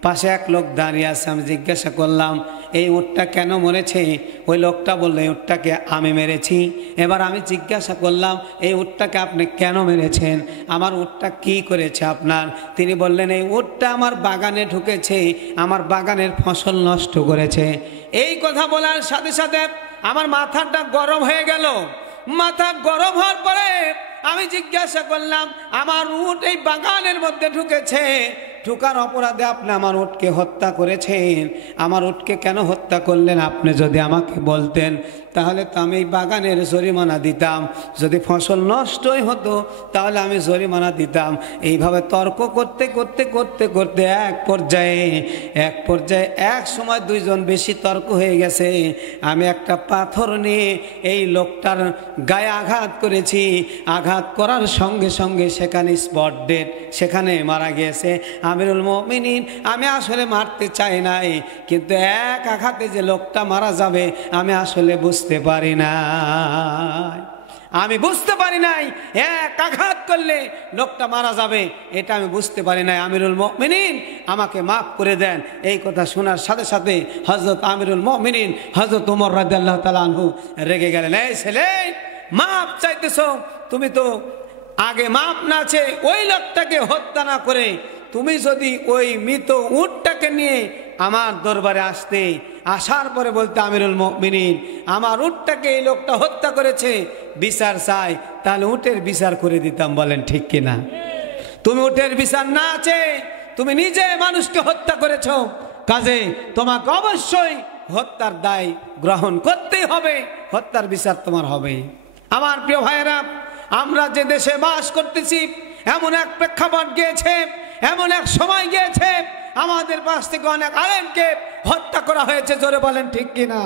পাশে এক লোক দাঁড়িয়ে আছে। আমি জিজ্ঞাসা করলাম, এই উটটা কেন মরেছে? ওই লোকটা বললো, এই উটটাকে আমি মেরেছি। এবার আমি জিজ্ঞাসা করলাম, এই উটটাকে আপনি কেন মেরেছেন? আমার উটটা কি করেছে আপনার? তিনি বললেন, এই উটটা আমার বাগানে ঢুকেছে, আমার বাগানের ফসল নষ্ট করেছে। এই কথা বলার সাথে সাথে আমার মাথাটা গরম হয়ে গেল। মাথা গরম হওয়ার পরে আমি জিজ্ঞাসা করলাম, আমার উট এই বাগানের মধ্যে ঢুকেছে, ঢুকার অপরাধে আপনি আমার উটকে হত্যা করেছেন। আমার উটকে কেন হত্যা করলেন? আপনি যদি আমাকে বলতেন তাহলে তো আমি এই বাগানের জরিমানা দিতাম। যদি ফসল নষ্টই হতো তাহলে আমি জরিমানা দিতাম। এইভাবে তর্ক করতে করতে করতে করতে এক পর্যায়ে এক সময় দুইজন বেশি তর্ক হয়ে গেছে। আমি একটা পাথর নিয়ে এই লোকটার গায়ে আঘাত করেছি। আঘাত করার সঙ্গে সঙ্গে সেখানে স্পট ডেড, সেখানে মারা গিয়েছে। আমিরুল মুমিনিন, আমি আসলে মারতে চাই নাই, কিন্তু এক আঘাতে যে লোকটা মারা যাবে আমি আসলে বুঝতে পারি না। আমি বুঝতে পারি নাই এক আঘাত করলে লোকটা মারা যাবে, এটা আমি বুঝতে পারি নাই। আমিরুল মুমিনিন, আমাকে মাফ করে দেন। এই কথা শোনার সাথে সাথে হযরত আমিরুল মুমিনিন হযরত ওমর রাদিয়াল্লাহু তাআলা আনহু রেগে গেলেন। এই ছেলে, মাফ চাইতেছো? তুমি তো আগে মাফ না চেয়ে ওই লোকটাকে হত্যা না করে তুমি যদি ওই মৃত উটটাকে নিয়ে আমার দরবারে আসার পরে বলতে, আমিরুল মুমিনিন, আমার উটটাকে এই লোকটা হত্যা করেছে, বিচার চাই, তাহলে উটের বিচার করে দিতাম। বলেন ঠিক কিনা? তুমি উটের বিচার না চেয়ে তুমি নিজে মানুষকে হত্যা করেছো, কাজে তোমাকে অবশ্যই হত্যার দায় গ্রহণ করতেই হবে, হত্যার বিচার তোমার হবে। আমার প্রিয় ভাইয়েরা, আমরা যে দেশে বাস করতেছি এমন এক প্রেক্ষাপট গিয়েছে, এমন এক সময় গিয়েছে, আমাদের পাশ থেকে অনেক আলেমকে হত্যা করা হয়েছে। জোরে বলেন ঠিক কিনা?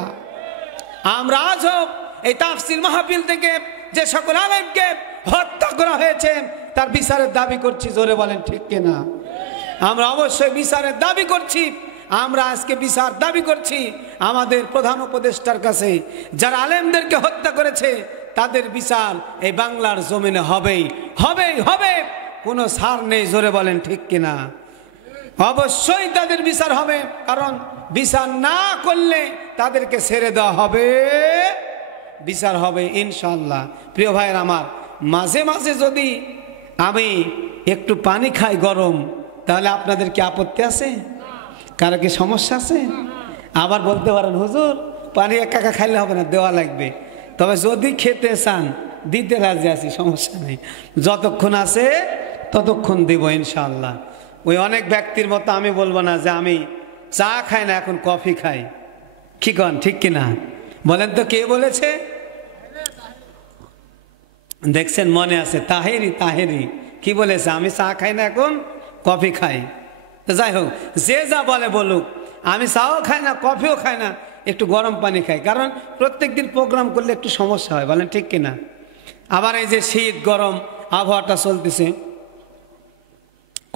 আমরা আজও এই তাফসীর মাহফিল থেকে যে সকল আলেমকে হত্যা করা হয়েছে তার বিচারের দাবি করছি। জোরে বলেন ঠিক কিনা? আমরা অবশ্যই বিচারের দাবি করছি। আমরা আজকে বিচার দাবি করছি আমাদের প্রধান উপদেষ্টার কাছে। যারা আলেমদেরকে হত্যা করেছে তাদের বিচার এই বাংলার জমিনে হবে, কোনো ছাড় নেই। জোরে বলেন ঠিক কিনা? অবশ্যই তাদের বিচার হবে, কারণ বিচার না করলে তাদেরকে ছেড়ে দেওয়া হবে, বিচার হবে ইনশাআল্লাহ। প্রিয় ভাইয়ের আমার, মাঝে মাঝে যদি আমি একটু পানি খাই গরম, তাহলে আপনাদের কি আপত্তি আছে? কারো কি সমস্যা আছে? আবার বলতে পারেন, হুজুর পানি একা একা খাইলে হবে না, দেওয়া লাগবে। তবে যদি খেতে চান দিতে রাজি আছি, সমস্যা নেই। যতক্ষণ আছে ততক্ষণ দেব ইনশাআল্লাহ। ওই অনেক ব্যক্তির মতো আমি বলবো না যে আমি চা খাই না, এখন কফি খাই। কি কন, ঠিক কিনা? বলেন তো কে বলেছে? দেখছেন, মনে আছে, তাহেরি কি বলেছে? আমি চা খাই না, এখন কফি খাই। তো যাই হোক, যে যা বলে বলুক, আমি চাও খাই না, কফিও খাই না, একটু গরম পানি খাই। কারণ প্রত্যেক দিন প্রোগ্রাম করলে একটু সমস্যা হয়। বলেন ঠিক কিনা? আবার এই যে শীত গরম আবহাওয়াটা চলতেছে,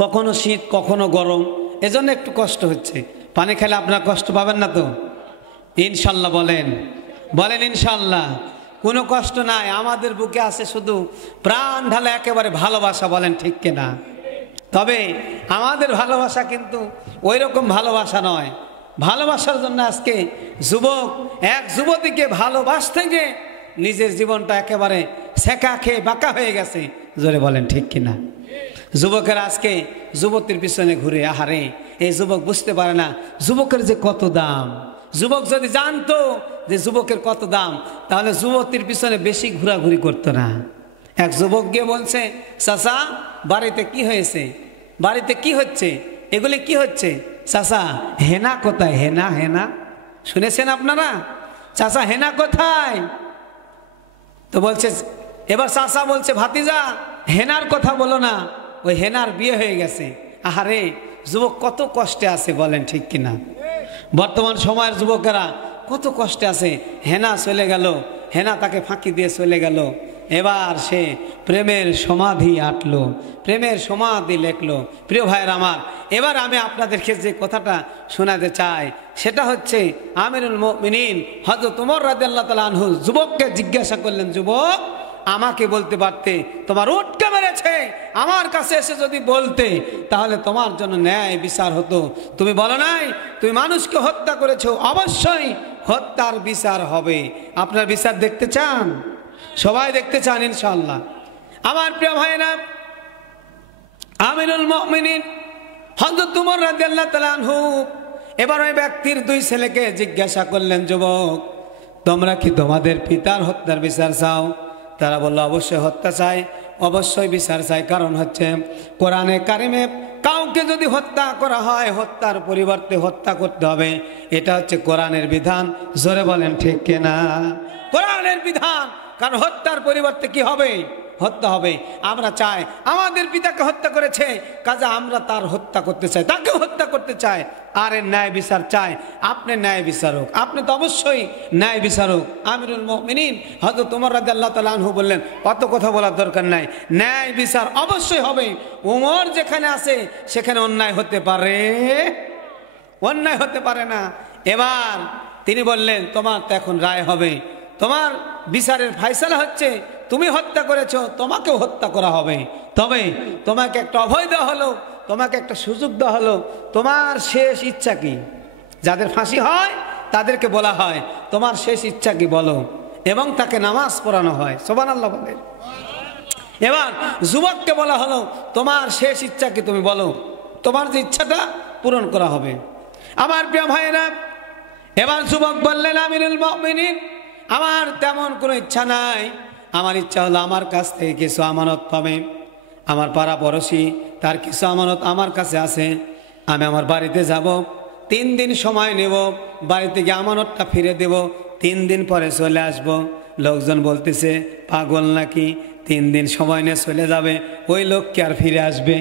কখনো শীত কখনো গরম, এজন্য একটু কষ্ট হচ্ছে। পানি খেলে আপনারা কষ্ট পাবেন না তো? ইনশাল্লাহ বলেন ইনশাল্লাহ। কোনো কষ্ট নাই, আমাদের বুকে আছে শুধু প্রাণ ঢালা একেবারে ভালোবাসা। বলেন ঠিক কিনা? তবে আমাদের ভালোবাসা কিন্তু ওই রকম ভালোবাসা নয়। ভালোবাসার জন্য আজকে এক যুবতীকে ভালোবাসতে গিয়ে নিজের জীবনটা একেবারে সেকা খেয়ে বাঁকা হয়ে গেছে। জোরে বলেন ঠিক কিনা? যুবকের আজকে যুবতীর পিছনে ঘুরে, আহারে এই যুবক বুঝতে পারে না যুবকের যে কত দাম। যুবক যদি জানতো যে যুবকের কত দাম, তাহলে যুবতীর পিছনে বেশি ঘোরাঘুরি করতো না। এক যুবক গিয়ে বলছে, চাচা বাড়িতে কি হয়েছে? বাড়িতে কি হচ্ছে? এগুলি কি হচ্ছে? চাচা হেনা কোথায়? হেনা শুনেছেন আপনারা? চাচা হেনা কোথায়? তো বলছে এবার চাচা বলছে, ভাতিজা হেনার কথা বলো না, ওই হেনার বিয়ে হয়ে গেছে। আহারে, যুবক কত কষ্টে আছে বলেন, ঠিক কিনা? বর্তমান সময়ের যুবকেরা কত কষ্টে আছে। হেনা চলে গেল, হেনা তাকে ফাঁকি দিয়ে চলে গেল। এবার সে প্রেমের সমাধি আটলো, প্রেমের সমাধি লেখলো। প্রিয় ভাইয়ের আমার, এবার আমি আপনাদেরকে যে কথাটা শোনাতে চাই সেটা হচ্ছে আমিরুল মুমিনিন হযরত ওমর রাদিয়াল্লাহু তাআলা আনহু যুবককে জিজ্ঞাসা করলেন, যুবক আমাকে বলতে পারতে তোমার উটকে মেরেছে, আমার কাছে এসে যদি বলতে তাহলে তোমার জন্য ন্যায় বিচার হতো। তুমি বলো নাই তুমি মানুষকে হত্যা করেছো, অবশ্যই হত্যার বিচার হবে। আপনার বিচার দেখতে চান? সবাই দেখতে চান ইনশাআল্লাহ। আমার প্রিয় ভাইরা, আমিরুল মুমিনিন হযরত ওমর রাদিয়াল্লাহু তাআলা আনহু এবার ওই ব্যক্তির দুই ছেলেকে জিজ্ঞাসা করলেন, যুবক তোমরা কি তোমাদের পিতার হত্যার বিচার চাও? তারা বলল, অবশ্যই হত্যা চাই, অবশ্যই বিচার চাই। কারণ হচ্ছে কোরআনে কারিমে কাউকে যদি হত্যা করা হয় হত্যার পরিবর্তে হত্যা করতে হবে, এটা হচ্ছে কোরআনের বিধান। জোরে বলেন ঠিক কিনা? কোরআনের বিধান। কারণ হত্যার পরিবর্তে কি হবে? হত্যা হবে। আমরা চাই, আমাদের পিতাকে হত্যা করেছে, কাজে আমরা তার হত্যা করতে চাই, তাকে হত্যা করতে চাই। আর এর ন্যায় বিচার চাই। আপনি ন্যায় বিচারক, আপনি তো অবশ্যই ন্যায় বিচারক। আমিরুল মুমিনিন হযরত ওমর রাদিয়াল্লাহু তাআলা আনহু বললেন, অত কথা বলার দরকার নাই, ন্যায় বিচার অবশ্যই হবে। ওমর যেখানে আছে সেখানে অন্যায় হতে পারে? অন্যায় হতে পারে না। এবার তিনি বললেন, তোমার তো এখন রায় হবে, তোমার বিচারের ফায়সালা হচ্ছে, তুমি হত্যা করেছো, তোমাকেও হত্যা করা হবে। তবে তোমাকে একটা অভয় দেওয়া হলো, তোমাকে একটা সুযোগ দেওয়া হলো, তোমার শেষ ইচ্ছা কি? যাদের ফাঁসি হয় তাদেরকে বলা হয় তোমার শেষ ইচ্ছা কি বলো, এবং তাকে নামাজ পড়ানো হয়। সুবহানাল্লাহ বলে। এবার যুবককে বলা হলো তোমার শেষ ইচ্ছা কি তুমি বলো, তোমার যে ইচ্ছাটা পূরণ করা হবে। আমার প্রিয় ভাইয়েরা, এবার যুবক বললেন, আমিরুল মুমিনিন আমার তেমন কোনো ইচ্ছা নাই, আমার ইচ্ছা হলো আমার কাছ থেকে কিছু আমানত পাবে। আমার পাড়া পড়োশি তার কিছু আমানত আমার কাছে আছে, আমি আমার বাড়িতে যাব, 3 দিন সময় নেব, বাড়িতে গিয়ে আমানতটা ফিরে দেব, 3 দিন পরে চলে আসব। লোকজন বলতেছে পাগল নাকি, 3 দিন সময় নিয়ে চলে যাবে, ওই লোক কি আর ফিরে আসবে?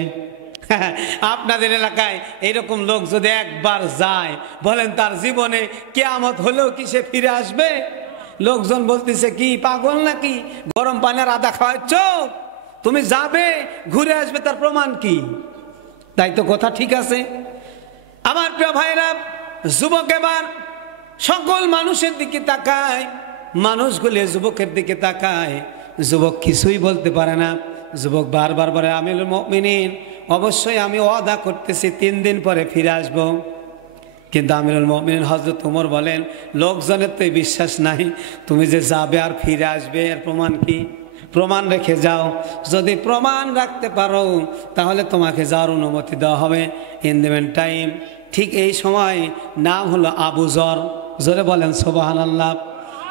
আপনাদের এলাকায় এইরকম লোক যদি একবার যায়, বলেন তার জীবনে কিয়ামত হলেও কি সে ফিরে আসবে? লোকজন বলতেছে কি পাগল নাকি, গরম পানির আদা খাওয়াচ্ছ, তুমি যাবে ঘুরে আসবে, তার প্রমাণ কি? তাই তো কথা ঠিক আছে। আমার প্রিয় ভাইরা, যুবক এবার সকল মানুষের দিকে তাকায়, মানুষগুলি যুবকের দিকে তাকায়, যুবক কিছুই বলতে পারে না। যুবক বারবার বলে, আমিরুল মুমিনিন অবশ্যই আমি ওয়াদা করতেছি 3 দিন পরে ফিরে আসবো। কিন্তু আমিরুল মুমিনিন হযরত ওমর বলেন, লোকজনের তো বিশ্বাস নাই, তুমি যে যাবে আর ফিরে আসবে, এর প্রমাণ কি? প্রমাণ রেখে যাও, যদি প্রমাণ রাখতে পারো তাহলে তোমাকে যাওয়ার অনুমতি দেওয়া হবে। ইন দ্য মিন টাইম, ঠিক এই সময় নাম হলো আবু যর। জোরে বলেন সুবহানাল্লাহ।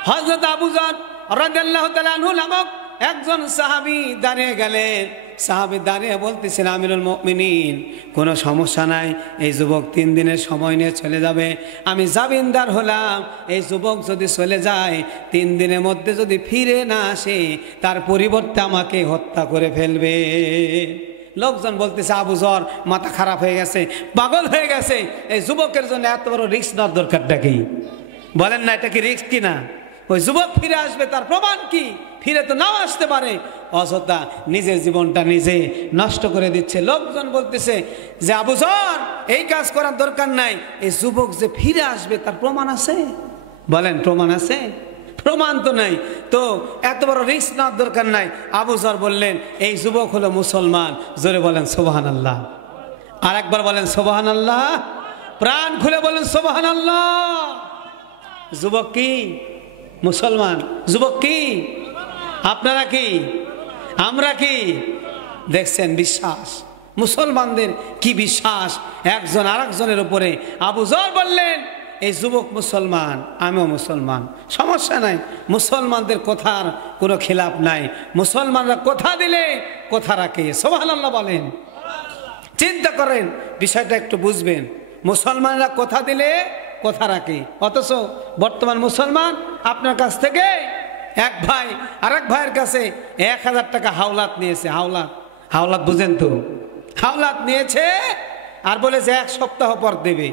হযরত আবু যর রাদিয়াল্লাহু তাআলা আনহু নামক একজন সাহাবী দাঁড়িয়ে গেলেন। সাহাবী দাঁড়িয়ে বলতেছেন, আমিরুল মুমিনিন কোনো সমস্যা নাই, এই যুবক 3 দিনের সময় নিয়ে চলে যাবে, আমি জামিনদার হলাম, এই যুবক যদি চলে যায় 3 দিনের মধ্যে যদি ফিরে না আসে তার পরিবর্তে আমাকে হত্যা করে ফেলবে। লোকজন বলতেছে আবু যর মাথা খারাপ হয়ে গেছে, পাগল হয়ে গেছে, এই যুবকের জন্য এত বড় রিস্ক নেওয়ার দরকারটা কি? বলেন না, এটা কি রিস্ক কিনা? ওই যুবক ফিরে আসবে, তার প্রমাণ কি? ফিরে তো নাও আসতে পারে, অযথা নিজের জীবনটা নিজে নষ্ট করে দিচ্ছে। লোকজন বলতেছে যে আবু যর এই কাজ করার দরকার নাই, এই যুবক যে ফিরে আসবে তার প্রমাণ আছে? বলেন প্রমাণ আছে? প্রমাণ তো নাই, তো এত বড় রিস্ক নেওয়ার দরকার নাই। আবু যর বললেন, এই যুবক হলো মুসলমান। জোরে বলেন সুবহানাল্লাহ। আর একবার বলেন সুবহানাল্লাহ, প্রাণ খুলে বলেন সুবহানাল্লাহ। যুবক কি? মুসলমান। যুবক কি? আপনারা কি? আমরা কি? দেখছেন বিশ্বাস, মুসলমানদের কি বিশ্বাস একজন আরেকজনের উপরে। আবু যর বললেন, এই যুবক মুসলমান, আমিও মুসলমান, সমস্যা নাই, মুসলমানদের কথার কোনো খিলাফ নাই, মুসলমানরা কথা দিলে কথা রাখে। সুবহানাল্লাহ বলেন। চিন্তা করেন, বিষয়টা একটু বুঝবেন, মুসলমানরা কথা দিলে কথা রাখে, অথচ বর্তমান মুসলমান আপনার কাছ থেকে এক ভাই আরেক ভাইয়ের কাছে 1000 টাকা হাওলাত নিয়েছে। হাওলাত, হাওলাত বুঝেন তো? হাওলাত নিয়েছে আর বলেছে 1 সপ্তাহ পর দেবে।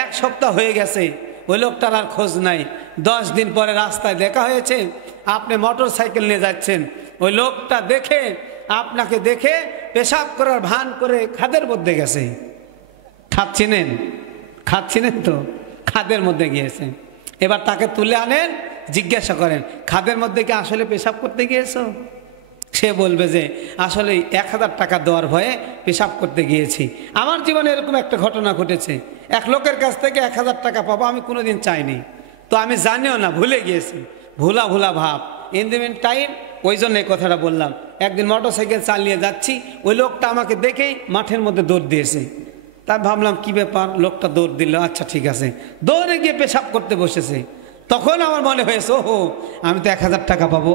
1 সপ্তাহ হয়ে গেছে, ওই লোকটার আর খোঁজ নাই। 10 দিন পরে রাস্তায় দেখা হয়েছে, আপনি মোটর সাইকেল নিয়ে যাচ্ছেন, ওই লোকটা দেখে আপনাকে দেখে পেশাব করার ভান করে খাদের মধ্যে গেছে। খাচ্ছিলেন, খাচ্ছিলেন তো, খাদের মধ্যে গিয়েছে। এবার তাকে তুলে আনেন, জিজ্ঞাসা করেন খাদের মধ্যে কি আসলে পেশাব করতে গিয়েছো? সে বলবে যে আসলে 1000 টাকা দেওয়ার ভয়ে পেশাব করতে গিয়েছি। আমার জীবনে এরকম একটা ঘটনা ঘটেছে, এক লোকের কাছ থেকে 1000 টাকা পাবো আমি কোনোদিন চাইনি, তো আমি জানিও না, ভুলে গিয়েছি, ভুলা ভুলা ভাব। ইন দ্য মিন টাইম, ওই জন্য এই কথাটা বললাম। একদিন মোটর সাইকেল চালিয়ে যাচ্ছি, ওই লোকটা আমাকে দেখেই মাঠের মধ্যে দৌড় দিয়েছে। তাই ভাবলাম কি ব্যাপার, লোকটা দৌড় দিল, আচ্ছা ঠিক আছে, দৌড়ে গিয়ে পেশাব করতে বসেছে। তখন আমার মনে হয়েছে ওহো, আমি তো 1000 টাকা পাবো।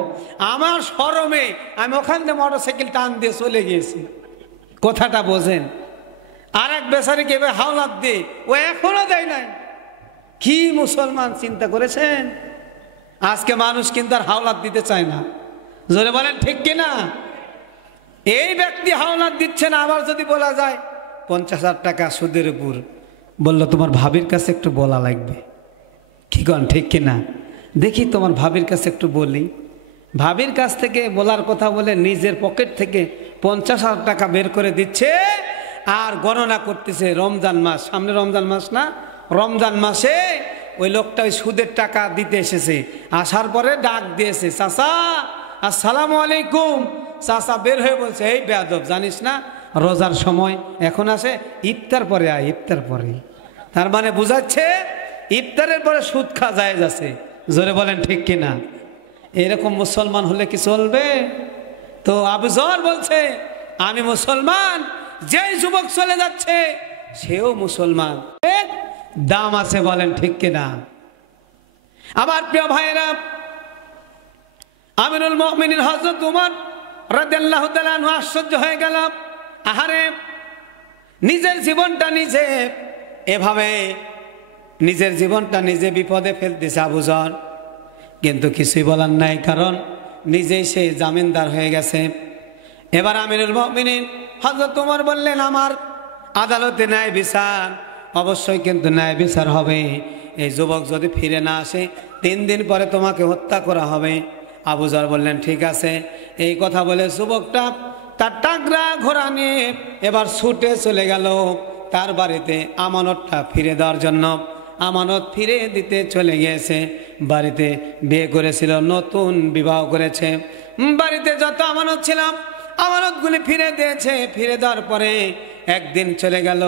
আমার শরমে আমি ওখান থেকে মোটর সাইকেল টান দিয়ে চলে গিয়েছি। কথাটা বোঝেন? আর এক বেচারিকে এবার হাওলাত দিয়ে, ও এখনো দেয় নাই। কি মুসলমান চিন্তা করেছেন? আজকে মানুষ কিন্তু আর হাওলাত দিতে চায় না। জোরে বলেন ঠিক কিনা? এই ব্যক্তি হাওলাত দিচ্ছে না, আবার যদি বলা যায় 50,000 টাকা সুদের উপর, বললো তোমার ভাবির কাছে একটু বলা লাগবে। কি কন ঠিক কিনা? দেখি তোমার ভাবির কাছে একটু বলি। ভাবির কাছ থেকে বলার কথা বলে নিজের পকেট থেকে 50,000 টাকা বের করে দিচ্ছে আর গণনা করতেছে। রমজান মাস, সামনে রমজান মাস না, রমজান মাসে ওই লোকটা ওই সুদের টাকা দিতে এসেছে। আসার পরে ডাক দিয়েছে, চাচা আসসালামু আলাইকুম। চাচা বের হয়ে বলছে, এই বেয়াদব, জানিস না রোজার সময় এখন আসে, ইফতার পরে আয়, ইফতার পরে। তার মানে বুঝাচ্ছে ইফতারের পরে সুদ খাওয়া যায় যাচ্ছে। জোরে বলেন ঠিক কিনা? এরকম মুসলমান হলে কি চলবে? তো আবু যর বলছে আমি মুসলমান, যেই যুবক চলে যাচ্ছে সেও মুসলমান, দাম আছে। বলেন ঠিক কিনা? আমার প্রিয় ভাইরা, আমিরুল মুমিনিন হযরত উমর রাদিয়াল্লাহু তাআলা আনহু আশ্চর্য হয়ে গেল। আহারে, নিজের জীবনটা নিজে এভাবে, নিজের জীবনটা নিজে বিপদে ফেলতেছে আবু যর, কিন্তু কিছুই বলার নাই, কারণ নিজেই সে জামিনদার হয়ে গেছে। এবার আমিরুল মুমিনিন হযরত উমর বললেন, আমার আদালতে ন্যায় বিচার, অবশ্যই কিন্তু ন্যায় বিচার হবে। এই যুবক যদি ফিরে না আসে 3 দিন পরে তোমাকে হত্যা করা হবে। আবু যর বললেন ঠিক আছে। এই কথা বলে যুবকটা তার টাকরা ঘোড়া নিয়ে এবার ছুটে চলে গেল তার বাড়িতে আমানতটা ফিরে দেওয়ার জন্য। আমানত ফিরে দিতে চলে গিয়েছে। বাড়িতে বিয়ে করেছিল, নতুন বিবাহ করেছে, বাড়িতে যত আমানত ছিল আমানতগুলি ফিরে দিয়েছে। ফিরে দেওয়ার পরে একদিন চলে গেল,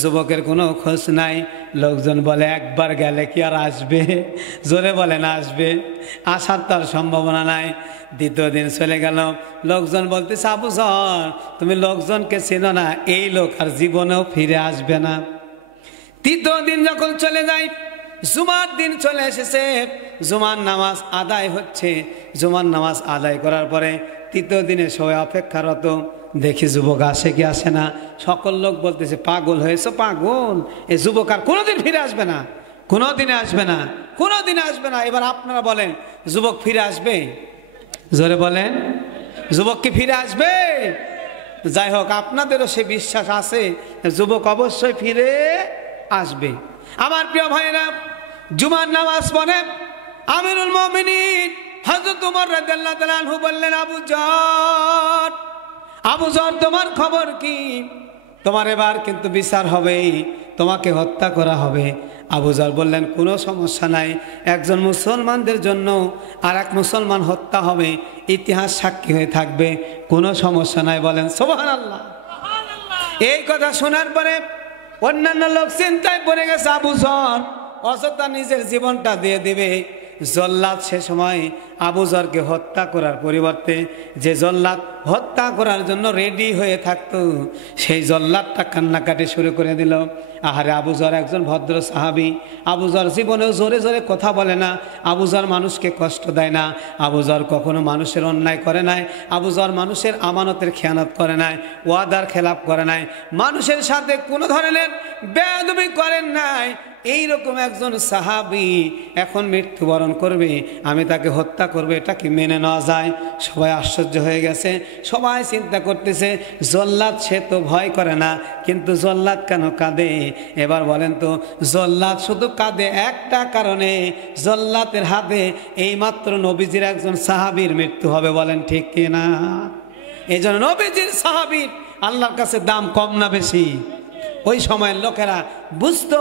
যুবকের কোনো খোঁজ নাই। লোকজন বলে একবার গেলে কি আর আসবে? জোরে বলে না আসবে, আসার তার সম্ভাবনা নাই। দ্বিতীয় দিন চলে গেল, লোকজন বলতেছে আবু যর তুমি লোকজনকে চেনো না, এই লোক আর জীবনেও ফিরে আসবে না। তৃতীয় দিন যখন চলে যায়, জুমার দিন চলে এসেছে, জুমার নামাজ আদায় হচ্ছে। জুমার নামাজ আদায় করার পরে তৃতীয় দিনে সবাই অপেক্ষারত, দেখি যুবক আসে কি আসে না। সকল লোক বলতেছে পাগল হয়েছে, পাগল, এই যুবক আর কোনোদিন ফিরে আসবে না, কোনোদিনে আসবে না, কোনোদিনে আসবে না। এবার আপনারা বলেন যুবক ফিরে আসবে? জোরে বলেন, যুবক কি ফিরে আসবে? যাই হোক, আপনাদেরও সে বিশ্বাস আছে যুবক অবশ্যই ফিরে আসবে। আমার প্রিয় ভাইরা, জুমার নামাজ পড়ে আমিরুল মুমিনিন হযরত উমর রাদিয়াল্লাহু তাআলা আনহু বললেন, আবু যর তোমার খবর কি? তোমার এবার কিন্তু বিচার হবে, তোমাকে হত্যা করা হবে। আবু যর বললেন কোনো সমস্যা নাই, একজন মুসলমানদের জন্য আর এক মুসলমান হত্যা হবে, ইতিহাস সাক্ষী হয়ে থাকবে, কোনো সমস্যা নাই। বলেন সুবহানাল্লাহ। এই কথা শোনার পরে অন্যান্য লোক চিন্তায় পড়ে গেছে, আবু যর অযথা নিজের জীবনটা দিয়ে দেবে। জল্লাদ সে সময় আবু যরকে হত্যা করার পরিবর্তে যে জল্লাদ হত্যা করার জন্য রেডি হয়ে থাকতো, সেই জল্লাদটা কান্নাকাটি শুরু করে দিল। আহারে, আবু যর একজন ভদ্র সাহাবী, আবু যর জীবনেও জোরে জোরে কথা বলে না, আবু যর মানুষকে কষ্ট দেয় না, আবু যর কখনো মানুষের অন্যায় করে নাই, আবু যর মানুষের আমানতের খেয়ানত করে নাই, ওয়াদার খেলাপ করে নাই, মানুষের সাথে কোনো ধরনের বেয়াদবি করেন নাই, এইরকম একজন সাহাবী এখন মৃত্যুবরণ করবে, আমি তাকে হত্যা করবে, এটা কি মেনে নেওয়া যায়? সবাই আশ্চর্য হয়ে গেছে। সবাই চিন্তা করতেছে জল্লাদ সে তো ভয় করে না, কিন্তু জল্লাদ কেন কাঁদে? এবার বলেন তো, জল্লাদ শুধু কাঁদে একটা কারণে, জল্লাদের হাতে এইমাত্র নবীজির একজন সাহাবীর মৃত্যু হবে। বলেন ঠিক কিনা? এই জন্য নবীজির সাহাবীর আল্লাহর কাছে দাম কম না বেশি? ওই সময়ের লোকেরা বুঝতো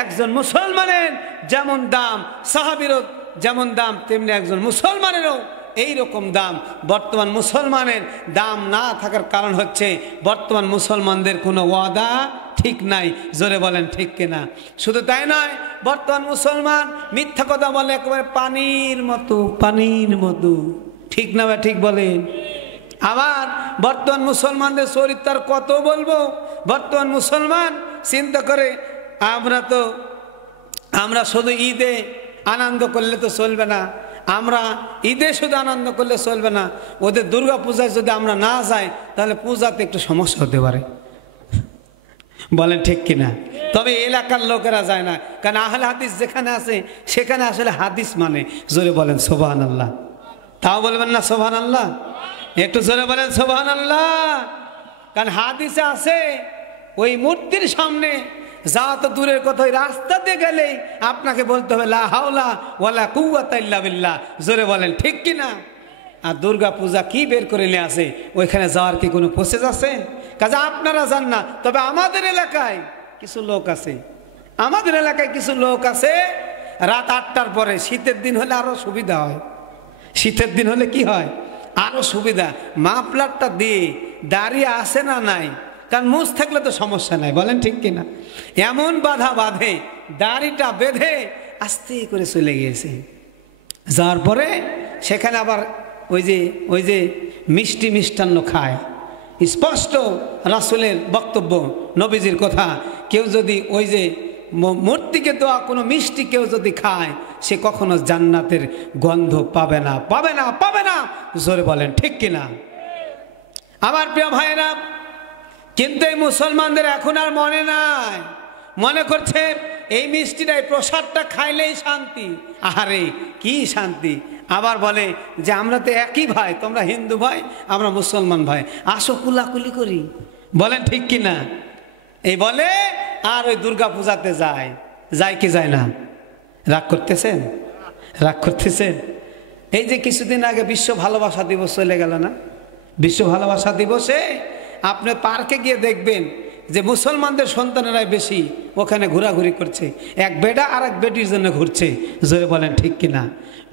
একজন মুসলমানের যেমন দাম, সাহাবীরও যেমন দাম, তেমনি একজন মুসলমানেরও এইরকম দাম। বর্তমান মুসলমানের দাম না থাকার কারণ হচ্ছে বর্তমান মুসলমানদের কোনো ওয়াদা ঠিক নাই। জোরে বলেন ঠিক কিনা? শুধু তাই নয়, বর্তমান মুসলমান মিথ্যা কথা বলে একেবারে পানির মতো, পানির মতো। ঠিক না? ঠিক বলেন। আবার বর্তমান মুসলমানদের চরিত্র কত বলবো। বর্তমান মুসলমান চিন্তা করে আমরা শুধু ঈদে আনন্দ করলে তো চলবে না, আমরা ঈদে শুধু আনন্দ করলে চলবে না, ওদের দুর্গা পূজায় যদি আমরা না যাই তাহলে পূজাতে একটু সমস্যা হতে পারে। বলেন ঠিক কিনা? তবে এলাকার লোকেরা যায় না, কারণ আহলে হাদিস যেখানে আছে সেখানে আসলে হাদিস মানে। জোরে বলেন সুবহানাল্লাহ। তাও বলবেন না সুবহানাল্লাহ? একটু জোরে বলেন সুবহানাল্লাহ। কারণ হাদিসে আছে ওই মূর্তির সামনে যাওয়া তো দূরের কথা, ওই রাস্তাতে গেলেই আপনাকে বলতে হবে লা হাওলা ওয়ালা কুওয়াতা ইল্লা বিল্লাহ। জোরে বলেন ঠিক কিনা? আর দুর্গা পূজা কি বের করে নিয়ে আসে, ওইখানে যাওয়ার কি কোনো প্রসেস আছে? কাজে আপনারা যান না। তবে আমাদের এলাকায় কিছু লোক আছে, আমাদের এলাকায় কিছু লোক আছে রাত 8টার পরে, শীতের দিন হলে আরো সুবিধা হয়। শীতের দিন হলে কি হয়? আরো সুবিধা। মাফলারটা দিয়ে দাঁড়িয়ে আসে না নাই, কারণ মুছ থাকলে তো সমস্যা নাই। বলেন ঠিক কিনা? এমন বাধা বাঁধে, দাড়িটা বেঁধে আস্তে করে চলে গিয়েছে। যাওয়ার পরে সেখানে আবার ওই যে মিষ্টি মিষ্টান্ন খায়। স্পষ্ট রাসূলের বক্তব্য, নবীজির কথা, কেউ যদি ওই যে মূর্তিকে দেওয়া কোনো মিষ্টি কেউ যদি খায়, সে কখনো জান্নাতের গন্ধ পাবে না, পাবে না, পাবে না। জোরে বলেন ঠিক কিনা? আমার প্রিয় ভাইরা, কিন্তু এই মুসলমানদের এখন আর মনে নাই, মনে করছে এই মিষ্টিটাই প্রসাদটা খাইলেই শান্তি। আরে কি শান্তি! আবার বলে যে আমরা তো একই ভাই, তোমরা হিন্দু ভাই আমরা মুসলমান ভাই, আসো কুলাকুলি করি। বলেন ঠিক কিনা? এই বলে আর ওই দুর্গা পূজাতে যায় কি যায় না? রাগ করতেছেন? রাগ করতেছেন? এই যে কিছুদিন আগে বিশ্ব ভালোবাসা দিবস চলে গেল না? বিশ্ব ভালোবাসা দিবসে আপনি পার্কে গিয়ে দেখবেন যে মুসলমানদের সন্তানেরাই বেশি ওখানে ঘোরাঘুরি করছে, এক বেটা আর এক বেটির জন্য ঘুরছে। জোরে বলেন ঠিক কিনা?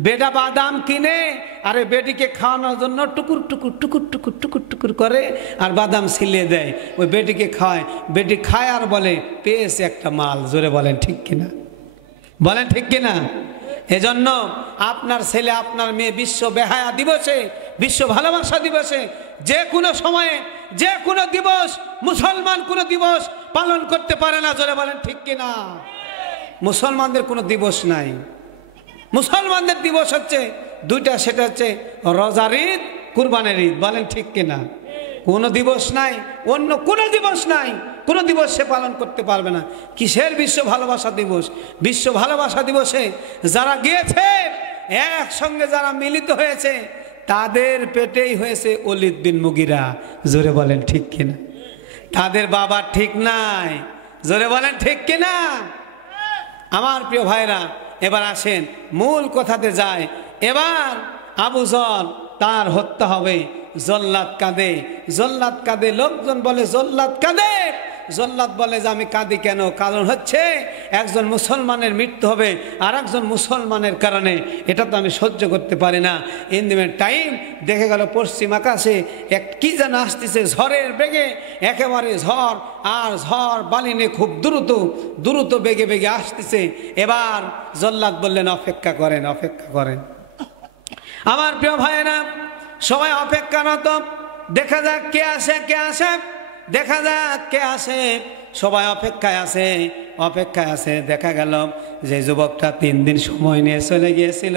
বেটা বাদাম কিনে আর বেটিকে খাওয়ানোর জন্য টুকুর টুকুর টুকুর টুকুর টুকুর টুকুর করে আর বাদাম ছিলিয়ে দেয়, ওই বেটিকে খাওয়ায়। বেটি খায় আর বলে পেয়েছে একটা মাল। জোরে বলেন ঠিক কিনা? বলেন ঠিক কিনা? এজন্য আপনার ছেলে আপনার মেয়ে বিশ্ব বেহায়া দিবসে, বিশ্ব ভালোবাসা দিবসে, যে কোনো সময়ে যে কোনো দিবস, মুসলমান কোনো দিবস পালন করতে পারে না। জোরে বলেন ঠিক কিনা? মুসলমানদের কোনো দিবস নাই। মুসলমানদের দিবস হচ্ছে দুইটা, সেটা হচ্ছে রোজার ঈদ, কুরবানের ঈদ। বলেন ঠিক কিনা? কোনো দিবস নাই, অন্য কোনো দিবস নাই, কোনো দিবস সে পালন করতে পারবে না। কিসের বিশ্ব ভালোবাসা দিবস? বিশ্ব ভালোবাসা দিবসে যারা গিয়েছে, একসঙ্গে যারা মিলিত হয়েছে, তাদের পেটেই হয়েছে ওলীদ বিন মুগীরা। জোরে বলেন ঠিক কিনা? তাদের বাবা ঠিক নাই। জোরে বলেন ঠিক কিনা? আমার প্রিয় ভাইরা, এবার আসেন মূল কথাতে যায়। এবার আবু জল তার হত্যা হবে, জল্লাদ কাঁদে, জল্লাদ কাঁদে। লোকজন বলে জল্লাদ কাঁদে, জল্লাদ বলে যে আমি কাঁদি কেন? কারণ হচ্ছে একজন মুসলমানের মৃত্যু হবে আর একজন মুসলমানের কারণে, এটা তো আমি সহ্য করতে পারি না। ইন দ্য টাইম দেখে গেল পশ্চিম আকাশে কি যেন আসতেছে ঝড়ের বেগে, একেবারে ঝড় আর ঝড় বালিনে খুব দ্রুত দ্রুত বেগে বেগে আসতেছে। এবার জল্লাদ বললেন অপেক্ষা করেন, অপেক্ষা করেন। আমার প্রিয় ভাইয়েরা, সবাই অপেক্ষারত, দেখা যাক কে আসে, কে আসে, দেখা যাক কে আসে। সবাই অপেক্ষায় আছে, অপেক্ষায় আছে। দেখা গেল যে যুবকটা 3 দিন সময় নিয়ে চলে গিয়েছিল,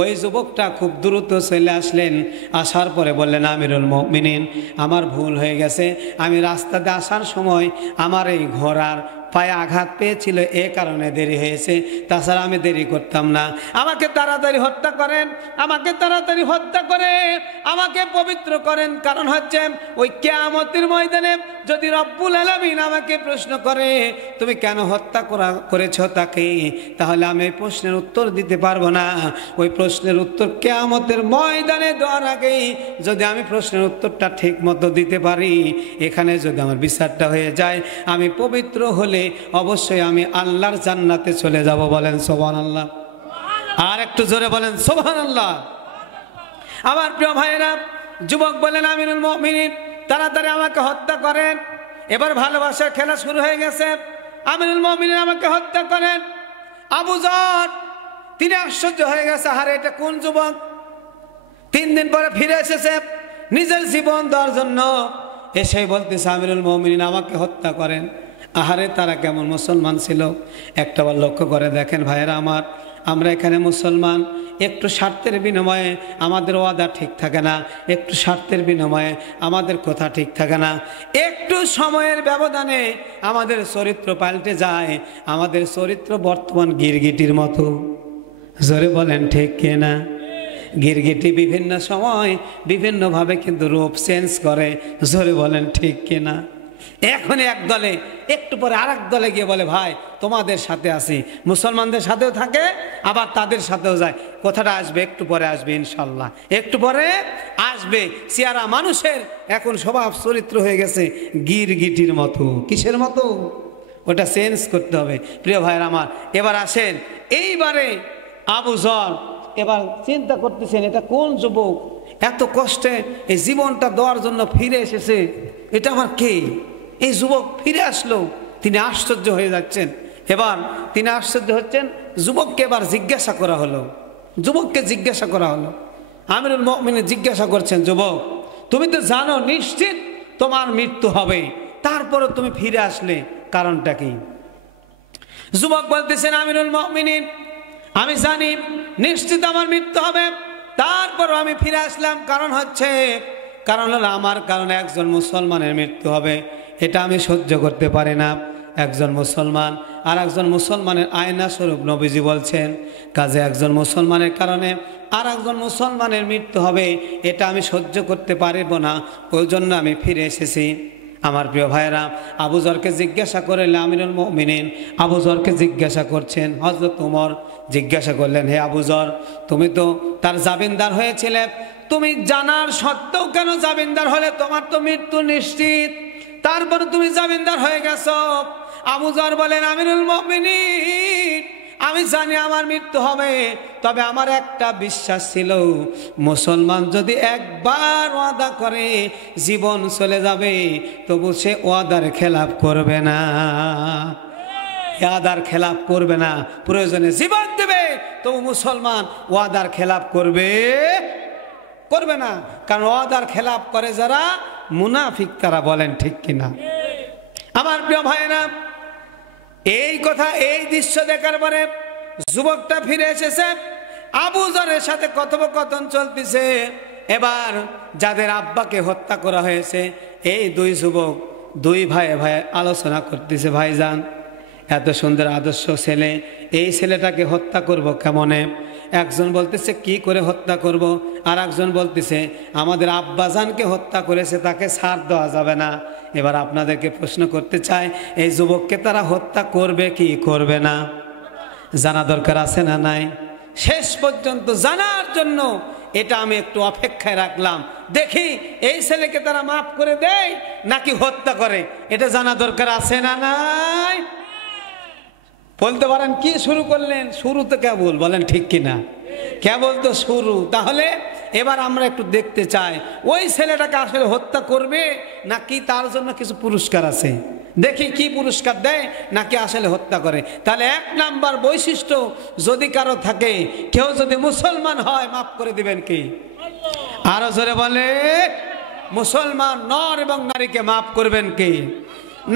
ওই যুবকটা খুব দ্রুত চলে আসলেন। আসার পরে বললেন আমিরুল মুমিনিন, আমার ভুল হয়ে গেছে, আমি রাস্তাতে আসার সময় আমার এই ঘোড়ার পায়ে আঘাত পেয়েছিল, এ কারণে দেরি হয়েছে, তাছাড়া আমি দেরি করতাম না। আমাকে তাড়াতাড়ি হত্যা করেন, আমাকে তাড়াতাড়ি হত্যা করে আমাকে পবিত্র করেন। কারণ হচ্ছে ওই কিয়ামতের ময়দানে যদি রব্বুল আলামিন আমাকে প্রশ্ন করে তুমি কেন হত্যা করেছো তাকে, তাহলে আমি এই প্রশ্নের উত্তর দিতে পারবো না। ওই প্রশ্নের উত্তর কিয়ামতের ময়দানে দেওয়ার আগেই যদি আমি প্রশ্নের উত্তরটা ঠিক মতো দিতে পারি, এখানে যদি আমার বিচারটা হয়ে যায়, আমি পবিত্র হলে অবশ্যই আমি আল্লাহর জান্নাতে চলে যাব। বলেন সুবহানাল্লাহ। আর একটু জোরে বলেন সুবহানাল্লাহ। আমার প্রিয় ভাইয়েরা, যুবক বলেন আমিরুল মুমিনিন তাড়াতাড়ি আমাকে হত্যা করেন। এবার ভালোবাসার খেলা শুরু হয়ে গেছে। আমিরুল মুমিনিন আমাকে হত্যা করেন। আবু যর তিনি আশ্চর্য হয়ে গেছে, আরে এটা কোন যুবক, 3 দিন পরে ফিরে এসেছে নিজের জীবন দেওয়ার জন্য, এসে বলতেছে আমিরুল মুমিনিন আমাকে হত্যা করেন। আহারে তারা কেমন মুসলমান ছিল একটাবার লক্ষ্য করে দেখেন ভাইয়েরা আমার। আমরা এখানে মুসলমান, একটু স্বার্থের বিনিময়ে আমাদের ওয়াদা ঠিক থাকে না, একটু স্বার্থের বিনিময়ে আমাদের কথা ঠিক থাকে না, একটু সময়ের ব্যবধানে আমাদের চরিত্র পাল্টে যায়। আমাদের চরিত্র বর্তমান গিরগিটির মতো। জোরে বলেন ঠিক কিনা? গিরগিটি বিভিন্ন সময় বিভিন্নভাবে কিন্তু রূপ চেঞ্জ করে। জোরে বলেন ঠিক কিনা? এখন এক দলে, একটু পরে আর এক দলে গিয়ে বলে ভাই তোমাদের সাথে আছি, মুসলমানদের সাথেও থাকে আবার তাদের সাথেও যায়। কথাটা আসবে, একটু পরে আসবে ইনশাল্লাহ, একটু পরে আসবে। চেহারা মানুষের এখন স্বভাব চরিত্র হয়ে গেছে গিরগিটির মতো। কিসের মতো? ওটা চেঞ্জ করতে হবে। প্রিয় ভাইয়ের আমার, এবার আসেন, এইবারে আবু যর এবার চিন্তা করতেছেন এটা কোন যুবক এত কষ্টে এই জীবনটা দেওয়ার জন্য ফিরে এসেছে, এটা আমার কে? এই যুবক ফিরে আসলো। তিনি আশ্চর্য হয়ে যাচ্ছেন। এবার তিনি আশ্চর্য হচ্ছেন। যুবককে এবার জিজ্ঞাসা করা হলো, যুবককে জিজ্ঞাসা করা হলো। আমিরুল মুমিনিন জিজ্ঞাসা করছেন, যুবক তুমি তো জানো নিশ্চিত তোমার মৃত্যু হবে, তারপরে তুমি ফিরে আসলে কারণটা কি? যুবক বলতেছেন আমিরুল মুমিনিন আমি জানি নিশ্চিত আমার মৃত্যু হবে, তারপরও আমি ফিরে আসলাম। কারণ হলো আমার কারণে একজন মুসলমানের মৃত্যু হবে, এটা আমি সহ্য করতে পারি না। একজন মুসলমান আর একজন মুসলমানের আয়না স্বরূপ নবীজি বলছেন, কাজে একজন মুসলমানের কারণে আর একজন মুসলমানের মৃত্যু হবে, এটা আমি সহ্য করতে পারবো না, ওই জন্য আমি ফিরে এসেছি। আমার প্রিয় ভাইরা, আবু যরকে জিজ্ঞাসা করলেন আমিরুল মুমিনিন, আবু যরকে জিজ্ঞাসা করছেন হযরত ওমর জিজ্ঞাসা করলেন, হে আবু যর তুমি তো তার জামিনদার হয়েছিলে, তুমি জানার সত্ত্বেও কেন জামিনদার হলে? তোমার তো মৃত্যু নিশ্চিত, তারপরে তুমি জামিনদার হয়ে গেছো। আবু যর বলেন আমিরুল মুমিনিন আমি জানি আমার মৃত্যু হবে, তবে আমার একটা বিশ্বাস ছিল, মুসলমান যদি একবার ওয়াদা করে জীবন চলে যাবে তবু সে ওয়াদার খেলাপ করবে না, ওয়াদার খেলাপ করবে না, প্রয়োজনে জীবন দেবে তবু মুসলমান ওয়াদার খেলাপ করবে না। কারণ ওয়াদার খেলাপ করে যারা মুনাফিক তারা। বলেন ঠিক কিনা? আমার প্রিয় ভাইয়েরা, এই কথা এই দৃশ্য দেখার পরে যুবকটা ফিরে এসেছে, আবু যরের সাথে কথোপকথন চলতেছে। এবার যাদের আব্বাকে হত্যা করা হয়েছে এই দুই যুবক দুই ভাইয়ে ভাইয়ে আলোচনা করতেছে, ভাইজান এত সুন্দর আদর্শ ছেলে, এই ছেলেটাকে হত্যা করব কেমনে? একজন বলতেছে কি করে হত্যা করব, আর একজন বলতেছে আমাদের আব্বাজানকে হত্যা করেছে তাকে ছাড় দেওয়া যাবে না। এবার আপনাদেরকে প্রশ্ন করতে চাই, এই যুবককে তারা হত্যা করবে কি করবে না? জানা দরকার আছে না নাই? শেষ পর্যন্ত জানার জন্য এটা আমি একটু অপেক্ষায় রাখলাম, দেখি এই ছেলেকে তারা মাফ করে দেয় নাকি হত্যা করে, এটা জানা দরকার আছে না নাই? বলতে পারেন কি শুরু করলেন? শুরু তো কেবল, বলেন ঠিক কিনা? কেবল তো শুরু। তাহলে এবার আমরা একটু দেখতে চাই ওই ছেলেটাকে আসলে হত্যা করবে নাকি তার জন্য কিছু পুরস্কার আছে, দেখি কি পুরস্কার দেয় নাকি আসলে হত্যা করে। তাহলে 1 নাম্বার বৈশিষ্ট্য যদি কারো থাকে, কেউ যদি মুসলমান হয় মাফ করে দিবেন কি? আরো জোরে বলে, মুসলমান নর এবং নারীকে মাফ করবেন কি?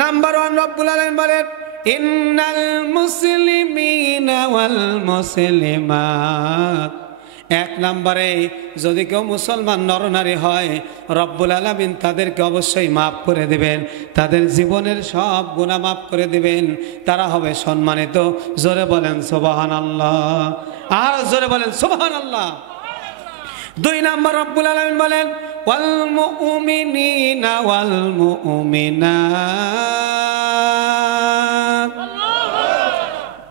নাম্বার 1 রব্বুল আলামিন বলেন ইন্নাল মুসলিমিনা ওয়াল মুসলিমাত, এক নম্বরে যদি কেউ মুসলমান নরনারী হয় রব্বুল আলামিন তাদেরকে অবশ্যই মাফ করে দেবেন, তাদের জীবনের সব গুনাহ মাফ করে দেবেন, তারা হবে সম্মানিত। জোরে বলেন সুবহানাল্লাহ, আর জোরে বলেন সুবহানাল্লাহ। দুই নম্বর রব্বুল আলামিন বলেন ওয়াল মুমিনিনা ওয়াল মুমিনাত।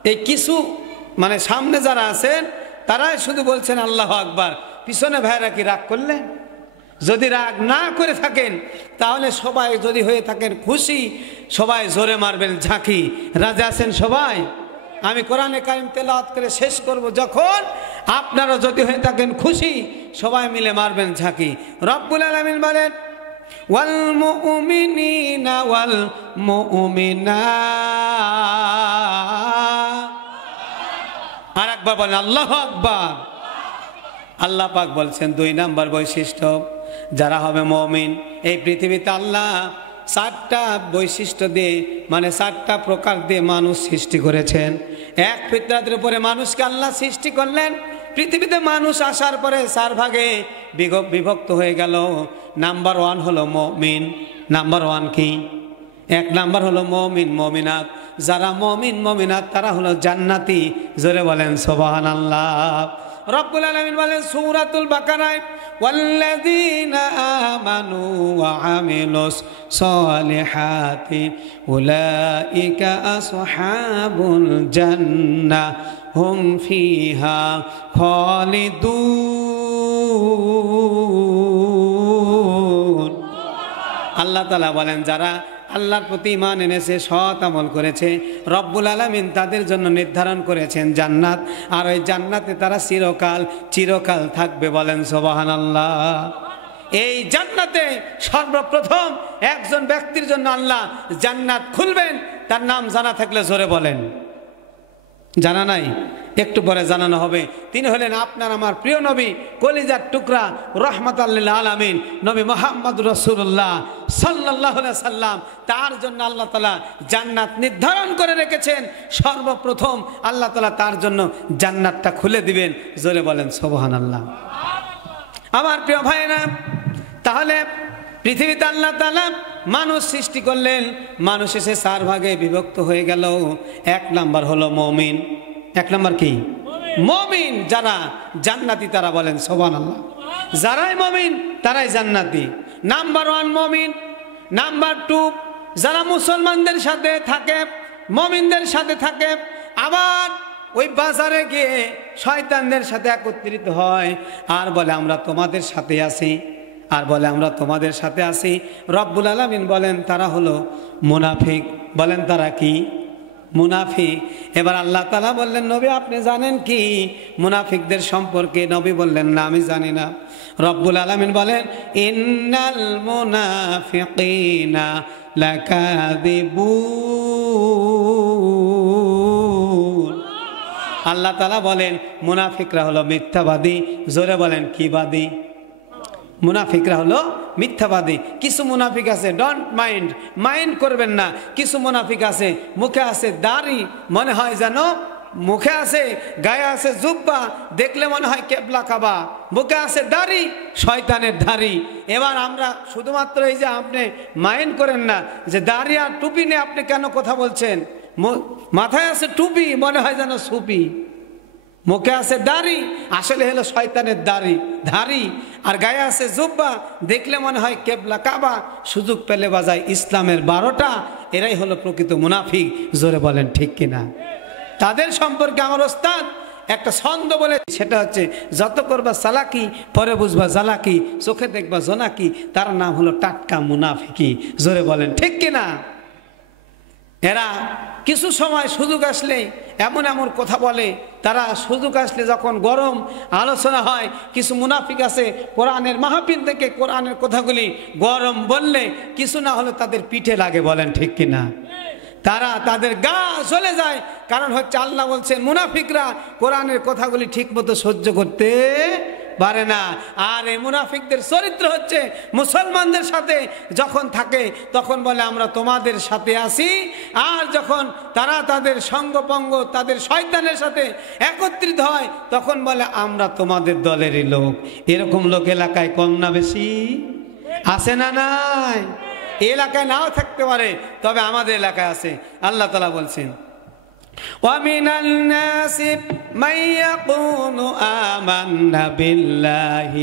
এই কিছু মানে সামনে যারা আছেন তারাই শুধু বলছেন আল্লাহু আকবার, পিছনে ভাইরা কি রাগ করলেন? যদি রাগ না করে থাকেন তাহলে সবাই যদি হয়ে থাকেন খুশি, সবাই জোরে মারবেন ঝাঁকি। রাজি আছেন সবাই? আমি কোরআনে কারিম তেলাওয়াত করে শেষ করব যখন, আপনারা যদি হয়ে থাকেন খুশি সবাই মিলে মারবেন ঝাঁকি। রব্বুল আলামিন বলেন ওয়াল মুমিনিনা ওয়াল মুমিনাত। আর একবার বলেন আল্লাহু আকবার। আল্লাহ পাক বলছেন দুই নাম্বার বৈশিষ্ট্য যারা হবে মুমিন, এই পৃথিবীতে আল্লাহ 4টা বৈশিষ্ট্য দিয়ে মানে 4টা প্রকার দিয়ে মানুষ সৃষ্টি করেছেন। এক ফিতরাতের উপরে মানুষকে আল্লাহ সৃষ্টি করলেন। পৃথিবীতে মানুষ আসার পরে 4 ভাগে বিভক্ত হয়ে গেল। নাম্বার 1 হলো মুমিন। নাম্বার 1 কি? এক নাম্বার হলো মুমিন মুমিনাত। যারা মুমিন মুমিনাত তারা হলো জান্নাতি। জোরে বলেন সুবহানাল্লাহ। রব্বুল আলামিন বলেন সূরাতুল বাকারায় ওয়াল্লাযীনা আমানু ওয়া আমিলুস সলিহাতি উলাইকা আসহাবুল জান্নাহ হুম ফিহা খালিদুন। আল্লাহ তাআলা বলেন যারা আল্লাহর প্রতি ঈমান এনেছে, সৎ আমল করেছে, রব্বুল আলামিন তাদের জন্য নির্ধারণ করেছেন জান্নাত, আর ওই জান্নাতে তারা চিরকাল থাকবে। বলেন সুবহানাল্লাহ। এই জান্নাতে সর্বপ্রথম একজন ব্যক্তির জন্য আল্লাহ জান্নাত খুলবেন, তার নাম জানা থাকলে জোরে বলেন। জানা নাই? একটু পরে জানানো হবে। তিনি হলেন আপনার আমার প্রিয় নবী, কলিজার টুকরা, রাহমাতাল লিল আলামিন, নবী মুহাম্মদুর রাসূলুল্লাহ সাল্লাল্লাহু আলাইহি সাল্লাম। তার জন্য আল্লাহ তাআলা জান্নাত নির্ধারণ করে রেখেছেন। সর্বপ্রথম আল্লাহ তাআলা তার জন্য জান্নাতটা খুলে দিবেন। জোরে বলেন সুবহানাল্লাহ। আমার প্রিয় ভাইরা, তাহলে পৃথিবীতে আল্লাহ তাআলা মানুষ সৃষ্টি করলেন, মানুষ এসে 4 ভাগে বিভক্ত হয়ে গেল। এক নাম্বার হলো মুমিন। এক নাম্বার কি? মুমিন। যারা জান্নাতি তারা বলেন সুবহানাল্লাহ। যারাই মুমিন তারাই জান্নাতি। নাম্বার 1 মুমিন। নাম্বার 2 যারা মুসলমানদের সাথে থাকে, মুমিনদের সাথে থাকে, আবার ওই বাজারে গিয়ে শয়তানদের সাথে একত্রিত হয় আর বলে আমরা তোমাদের সাথে আছি, আর বলে আমরা তোমাদের সাথে আছি। রব্বুল আলামিন বলেন তারা হলো মুনাফিক। বলেন তারা কি? মুনাফিক। এবার আল্লাহ তাআলা বললেন নবী আপনি জানেন কি মুনাফিকদের সম্পর্কে? নবী বললেন না আমি জানি না। রব্বুল আলামিন বলেন ইন্নাল মুনাফিকিনা লাকাযিবুন। আল্লাহ তাআলা বলেন মুনাফিকরা হলো মিথ্যাবাদী। জোরে বলেন কি বাদী? মুনাফিকরা হলো মিথ্যাবাদী। কিছু মুনাফিক আছে, ডোন্ট মাইন্ড করবেন না। কিছু মুনাফিক আছে মুখে আছে দাড়ি, মনে হয় যেন মুখে আছে, গায়ে আছে জুব্বা, দেখলে মনে হয় কেবলা কাবা। মুখে আছে দাড়ি, শয়তানের দাড়ি। এবার আমরা শুধুমাত্র এই যে আপনি মাইন্ড করেন না যে দাড়ি আর টুপি নিয়ে আপনি কেন কথা বলছেন। মাথায় আছে টুপি, মনে হয় যেন সুপি। মুখে আছে দাড়ি, আসলে হলো শয়তানের ধারী। আর গায়ে আছে জুব্বা, দেখলে মনে হয় কেবলা কাবা। সুযোগ পেলে বাজায় ইসলামের 12টা। এরাই হলো প্রকৃত মুনাফিক। জোরে বলেন ঠিক কিনা? তাদের সম্পর্কে আমার ওস্তাদ একটা ছন্দ বলে, সেটা হচ্ছে যত করবা চালাকি পরে বুঝবা জ্বালাকি, চোখে দেখবা জোনাকি, তার নাম হলো টাটকা মুনাফিকি। জোরে বলেন ঠিক কিনা? এরা কিছু সময় সুযোগ আসলে এমন এমন কথা বলে। তারা সুযোগ আসলে যখন গরম আলোচনা হয়, কিছু মুনাফিক আছে কোরআনের মাহফিল থেকে কোরআনের কথাগুলি গরম বললে কিছু না হলে তাদের পিঠে লাগে। বলেন ঠিক কিনা? তাদের গা জ্বলে যায়। কারণ হচ্ছে আল্লাহ বলছেন মুনাফিকরা কোরআনের কথাগুলি ঠিক মতো সহ্য করতে পারে না। আর এই মুনাফিকদের চরিত্র হচ্ছে মুসলমানদের সাথে যখন থাকে তখন বলে আমরা তোমাদের সাথে আছি, আর যখন তারা তাদের সঙ্গপঙ্গ তাদের শয়তানের সাথে একত্রিত হয় তখন বলে আমরা তোমাদের দলেরই লোক। এরকম লোক এলাকায় কম না বেশি আছে না নাই? এলাকায় নাও থাকতে পারে, তবে আমাদের এলাকায় আছে। আল্লাহ তাআলা বলছেন وَمِنَ النَّاسِ مَن يَقُولُ آمَنَّا بِاللَّهِ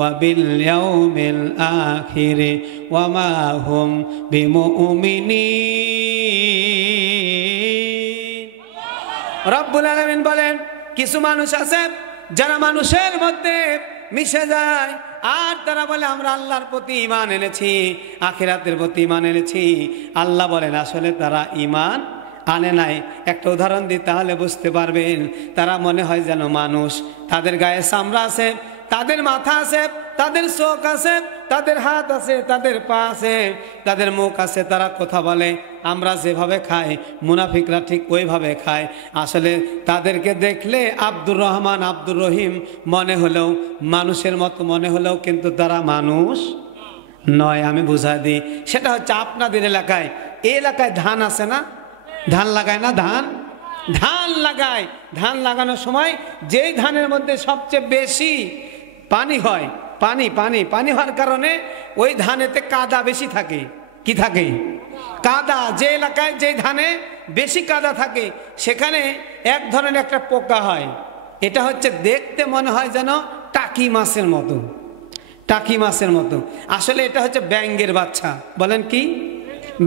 وَبِالْيَوْمِ الْآخِرِ وَمَا هُمْ بِمُؤْمِنِينَ। রব্বুল আলামিন বলেন কিছু মানুষ আছে যারা মানুষের মধ্যে মিশে যায় আর তারা বলে আমরা আল্লাহর প্রতি ঈমান এনেছি, আখিরাতের প্রতি ঈমান এনেছি। আল্লাহ বলেন আসলে তারা ঈমান আনে নাই। একটা উদাহরণ দিই তাহলে বুঝতে পারবেন। তারা মনে হয় যেন মানুষ, তাদের গায়ে চামড়া আছে, তাদের মাথা আছে, তাদের চোখ আছে, তাদের হাত আছে, তাদের পা আছে, তাদের মুখ আছে, তারা কথা বলে। আমরা যেভাবে খাই মুনাফিকরা ঠিক ওইভাবে খায়। আসলে তাদেরকে দেখলে আব্দুর রহমান আব্দুর রহিম মনে হলেও, মানুষের মতো মনে হলেও কিন্তু তারা মানুষ নয়। আমি বুঝাই দিই, সেটা হচ্ছে আপনাদের এলাকায়, এই এলাকায় ধান আছে না? ধান লাগায় না? ধান লাগায়। ধান লাগানোর সময় যেই ধানের মধ্যে সবচেয়ে বেশি পানি হয়, পানি পানি পানি হওয়ার কারণে ওই ধানেতে কাদা বেশি থাকে। কি থাকে? কাদা। যে এলাকায় যে ধানে বেশি কাদা থাকে সেখানে এক ধরনের একটা পোকা হয়। এটা হচ্ছে দেখতে মনে হয় যেন টাকি মাছের মতো, টাকি মাছের মতো। আসলে এটা হচ্ছে ব্যাঙের বাচ্চা। বলেন কি?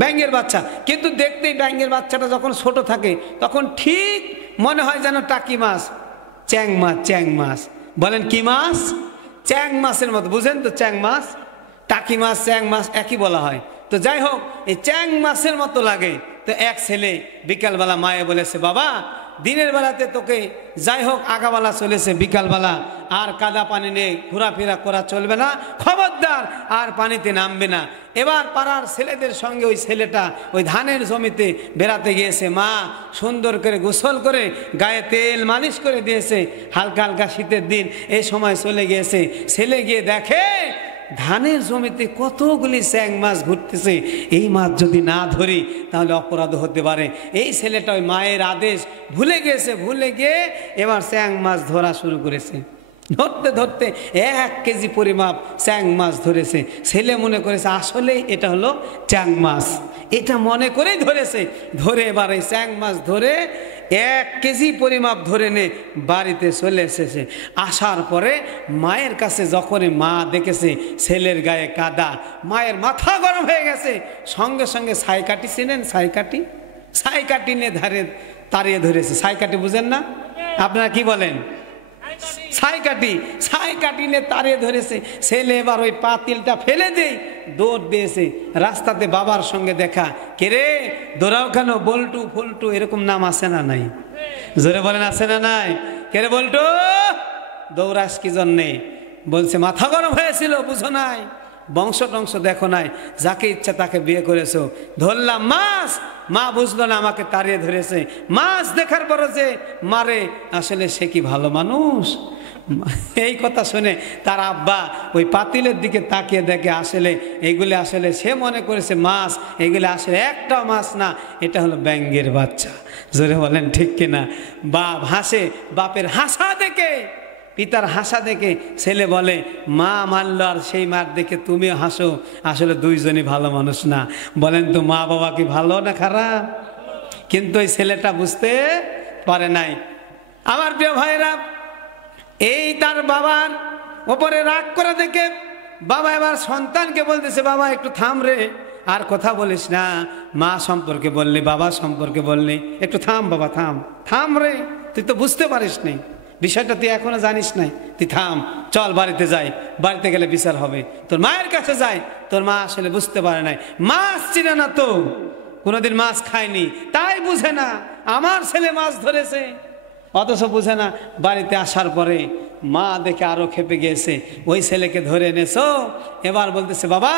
ব্যাঙের বাচ্চা। কিন্তু দেখতেই ব্যাঙের বাচ্চাটা যখন ছোট থাকে তখন ঠিক মনে হয় যেন টাকি মাছ, চ্যাং মাছ। চ্যাং মাছ। বলেন কি মাছ? চ্যাং মাছের মতো। বুঝেন তো? চ্যাং মাছ, টাকি মাছ, চ্যাং মাছ একই বলা হয়। তো যাই হোক, এই চ্যাং মাছের মতো লাগে। তো এক ছেলে বিকালবেলা মায়ে বলেছে বাবা দিনের বেলাতে তোকে যাই হোক আগাবেলা চলেছে, বিকালবেলা আর কাদা পানি নিয়ে ঘোরাফেরা করা চলবে না, খবরদার আর পানিতে নামবে না। এবার পাড়ার ছেলেদের সঙ্গে ওই ছেলেটা ওই ধানের জমিতে বেড়াতে গিয়েছে। মা সুন্দর করে গোসল করে গায়ে তেল মালিশ করে দিয়েছে। হালকা হালকা শীতের দিন, এই সময় চলে গিয়েছে। ছেলে গিয়ে দেখে ধানের জমিতে কতগুলি চ্যাং মাছ ঘুরতেছে। এই মাছ যদি না ধরি তাহলে অপরাধ হতে পারে। এই ছেলেটা ওই মায়ের আদেশ ভুলে গেছে, ভুলে গিয়ে এবার চ্যাং মাছ ধরা শুরু করেছে। ধরতে ধরতে 1 কেজি পরিমাপ চ্যাং মাছ ধরেছে। ছেলে মনে করেছে আসলেই এটা হলো চ্যাং মাছ, এটা মনে করেই ধরেছে। ধরে এবার এই চ্যাং মাছ ধরে 1 কেজি পরিমাপ ধরে নে বাড়িতে চলে এসেছে। আসার পরে মায়ের কাছে যখনই মা দেখেছে ছেলের গায়ে কাদা, মায়ের মাথা গরম হয়ে গেছে। সঙ্গে সঙ্গে ছাইকাঠি, চেনেন ছাইকাঠি? ছাইকাঠি নিয়ে তাড়িয়ে ধরেছে। ছাইকাঠি বুঝেন না? আপনারা কি বলেন? ছাইকাঠি। ছাইকাঠি নিয়ে তাড়িয়ে ধরেছে। ছেলে এবার ওই পাতিলটা ফেলে দেই দৌড় দিয়েছে। রাস্তাতে বাবার সঙ্গে দেখা। কে রে দৌড়াও কেন? বল্টু ফুলটু এরকম নাম আছে না নাই? জোরে বলেন আছে না নাই? কে রে বল্টু দৌড়াস কি জন্যে? বলছে মাথা গরম হয়েছিল, বুঝো নাই, বংশ টংশ দেখো নাই, যাকে ইচ্ছা তাকে বিয়ে করেছো। ধরলাম মাছ, মা বুঝলো না আমাকে তাড়িয়ে ধরেছে। মাছ দেখার পর যে মারে, আসলে সে কি ভালো মানুষ? এই কথা শুনে তার আব্বা ওই পাতিলের দিকে তাকিয়ে দেখে আসলে এইগুলি আসলে সে মনে করেছে মাছ, এইগুলি আসলে একটাও মাছ না, এটা হলো ব্যাঙের বাচ্চা। জোরে বলেন ঠিক কিনা? বাপ হাসে, বাপের হাসা দেখে, পিতার হাসা দেখে ছেলে বলে মা মারলো আর সেই মার দেখে তুমিও হাসো, আসলে দুইজনই ভালো মানুষ না। বলেন তো মা বাবা কি ভালো না খারাপ? কিন্তু ওই ছেলেটা বুঝতে পারে নাই। আমার প্রিয় ভাইরা, এই তার বাবার ওপরে রাগ করে দেখে বাবা এবার সন্তানকে বলতেছে বাবা একটু থাম রে, আর কথা বলিস না। মা সম্পর্কে বললি, বাবা সম্পর্কে বললি, একটু থাম বাবা, থাম থাম রে, তুই তো বুঝতে পারিস নি বিষয়টা, তুই এখনো জানিস নাই, তুই থাম, চল বাড়িতে যাই, বাড়িতে গেলে বিচার হবে। তোর মায়ের কাছে যাই। তোর মা আসলে বুঝতে পারে নাই, মাছ চিনে না তো, কোনোদিন মাছ খায়নি, তাই বুঝে না আমার ছেলে মাছ ধরেছে, অথচ বুঝে না। বাড়িতে আসার পরে মা দেখে আরো খেপে গিয়েছে, ওই ছেলেকে ধরে এনেছো। এবার বলতেছে বাবা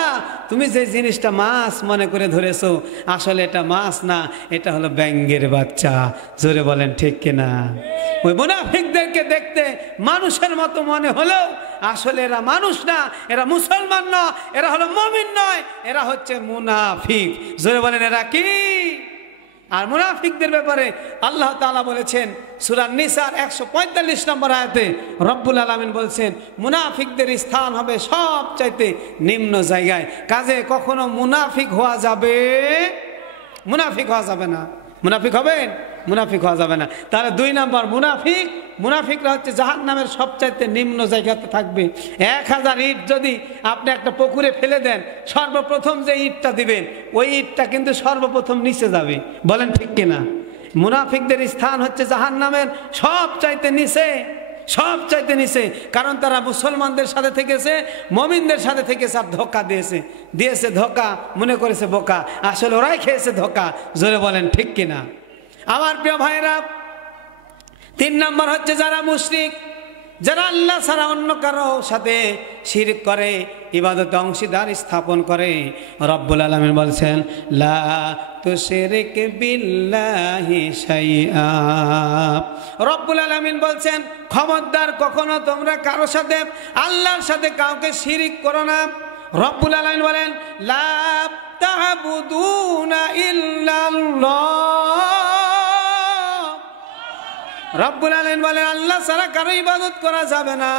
তুমি যে জিনিসটা মাছ মনে করে ধরেছো, আসলে এটা মাছ না, এটা হলো ব্যাঙের বাচ্চা। জোরে বলেন ঠিক কিনা? ওই মুনাফিকদেরকে দেখতে মানুষের মতো মনে হলেও আসলে এরা মানুষ না, এরা মুসলমান না, এরা হলো মুমিন নয়, এরা হচ্ছে মুনাফিক। জোরে বলেন এরা কি? আর মুনাফিকদের ব্যাপারে আল্লাহ তাআলা বলেছেন সূরা নিসার 145 নম্বর আয়াতে রব্বুল আলামিন বলছেন মুনাফিকদের স্থান হবে সবচাইতে নিম্ন জায়গায়। কাজে কখনো মুনাফিক হওয়া যাবে, মুনাফিক হওয়া যাবে না। মুনাফিক হবেন? মুনাফিক হওয়া যাবে না। তাহলে 2 নম্বর মুনাফিকরা হচ্ছে জাহান্নামের সবচাইতে নিম্ন জায়গাতে থাকবে। 1000 ইট যদি আপনি একটা পুকুরে ফেলে দেন, সর্বপ্রথম যে ইটটা দিবেন ওই ইটটা কিন্তু সর্বপ্রথম নিচে যাবে। বলেন ঠিক কিনা? মুনাফিকদের স্থান হচ্ছে জাহান্নামের সবচাইতে নিচে, সবচাইতে নিচে। কারণ তারা মুসলমানদের সাথে থেকেছে, মুমিনদের সাথে থেকেছে, আর ধোঁকা দিয়েছে ধোঁকা, মনে করেছে বোকা, আসলে ওরাই খেয়েছে ধোঁকা। জোরে বলেন ঠিক কিনা? আমার প্রিয় ভাইরা, 3 নম্বর হচ্ছে যারা মুশরিক, যারা আল্লাহ ছাড়া অন্য কারো সাথে শিরক করে, ইবাদতে অংশীদার স্থাপন করে। রব্বুল আলামিন বলছেন লা তুশরিক বিল্লাহি শাইআ। রব্বুল আলামিন বলছেন খবরদার কখনো তোমরা কারো সাথে আল্লাহর সাথে কাউকে শিরক করো না। রব্বুল আলামিন বলেন লা তা'বুদুনা ইল্লাল্লাহ। রব্বুল আলামিন বলেন আল্লাহ ছাড়া কারো ইবাদত করা যাবে না।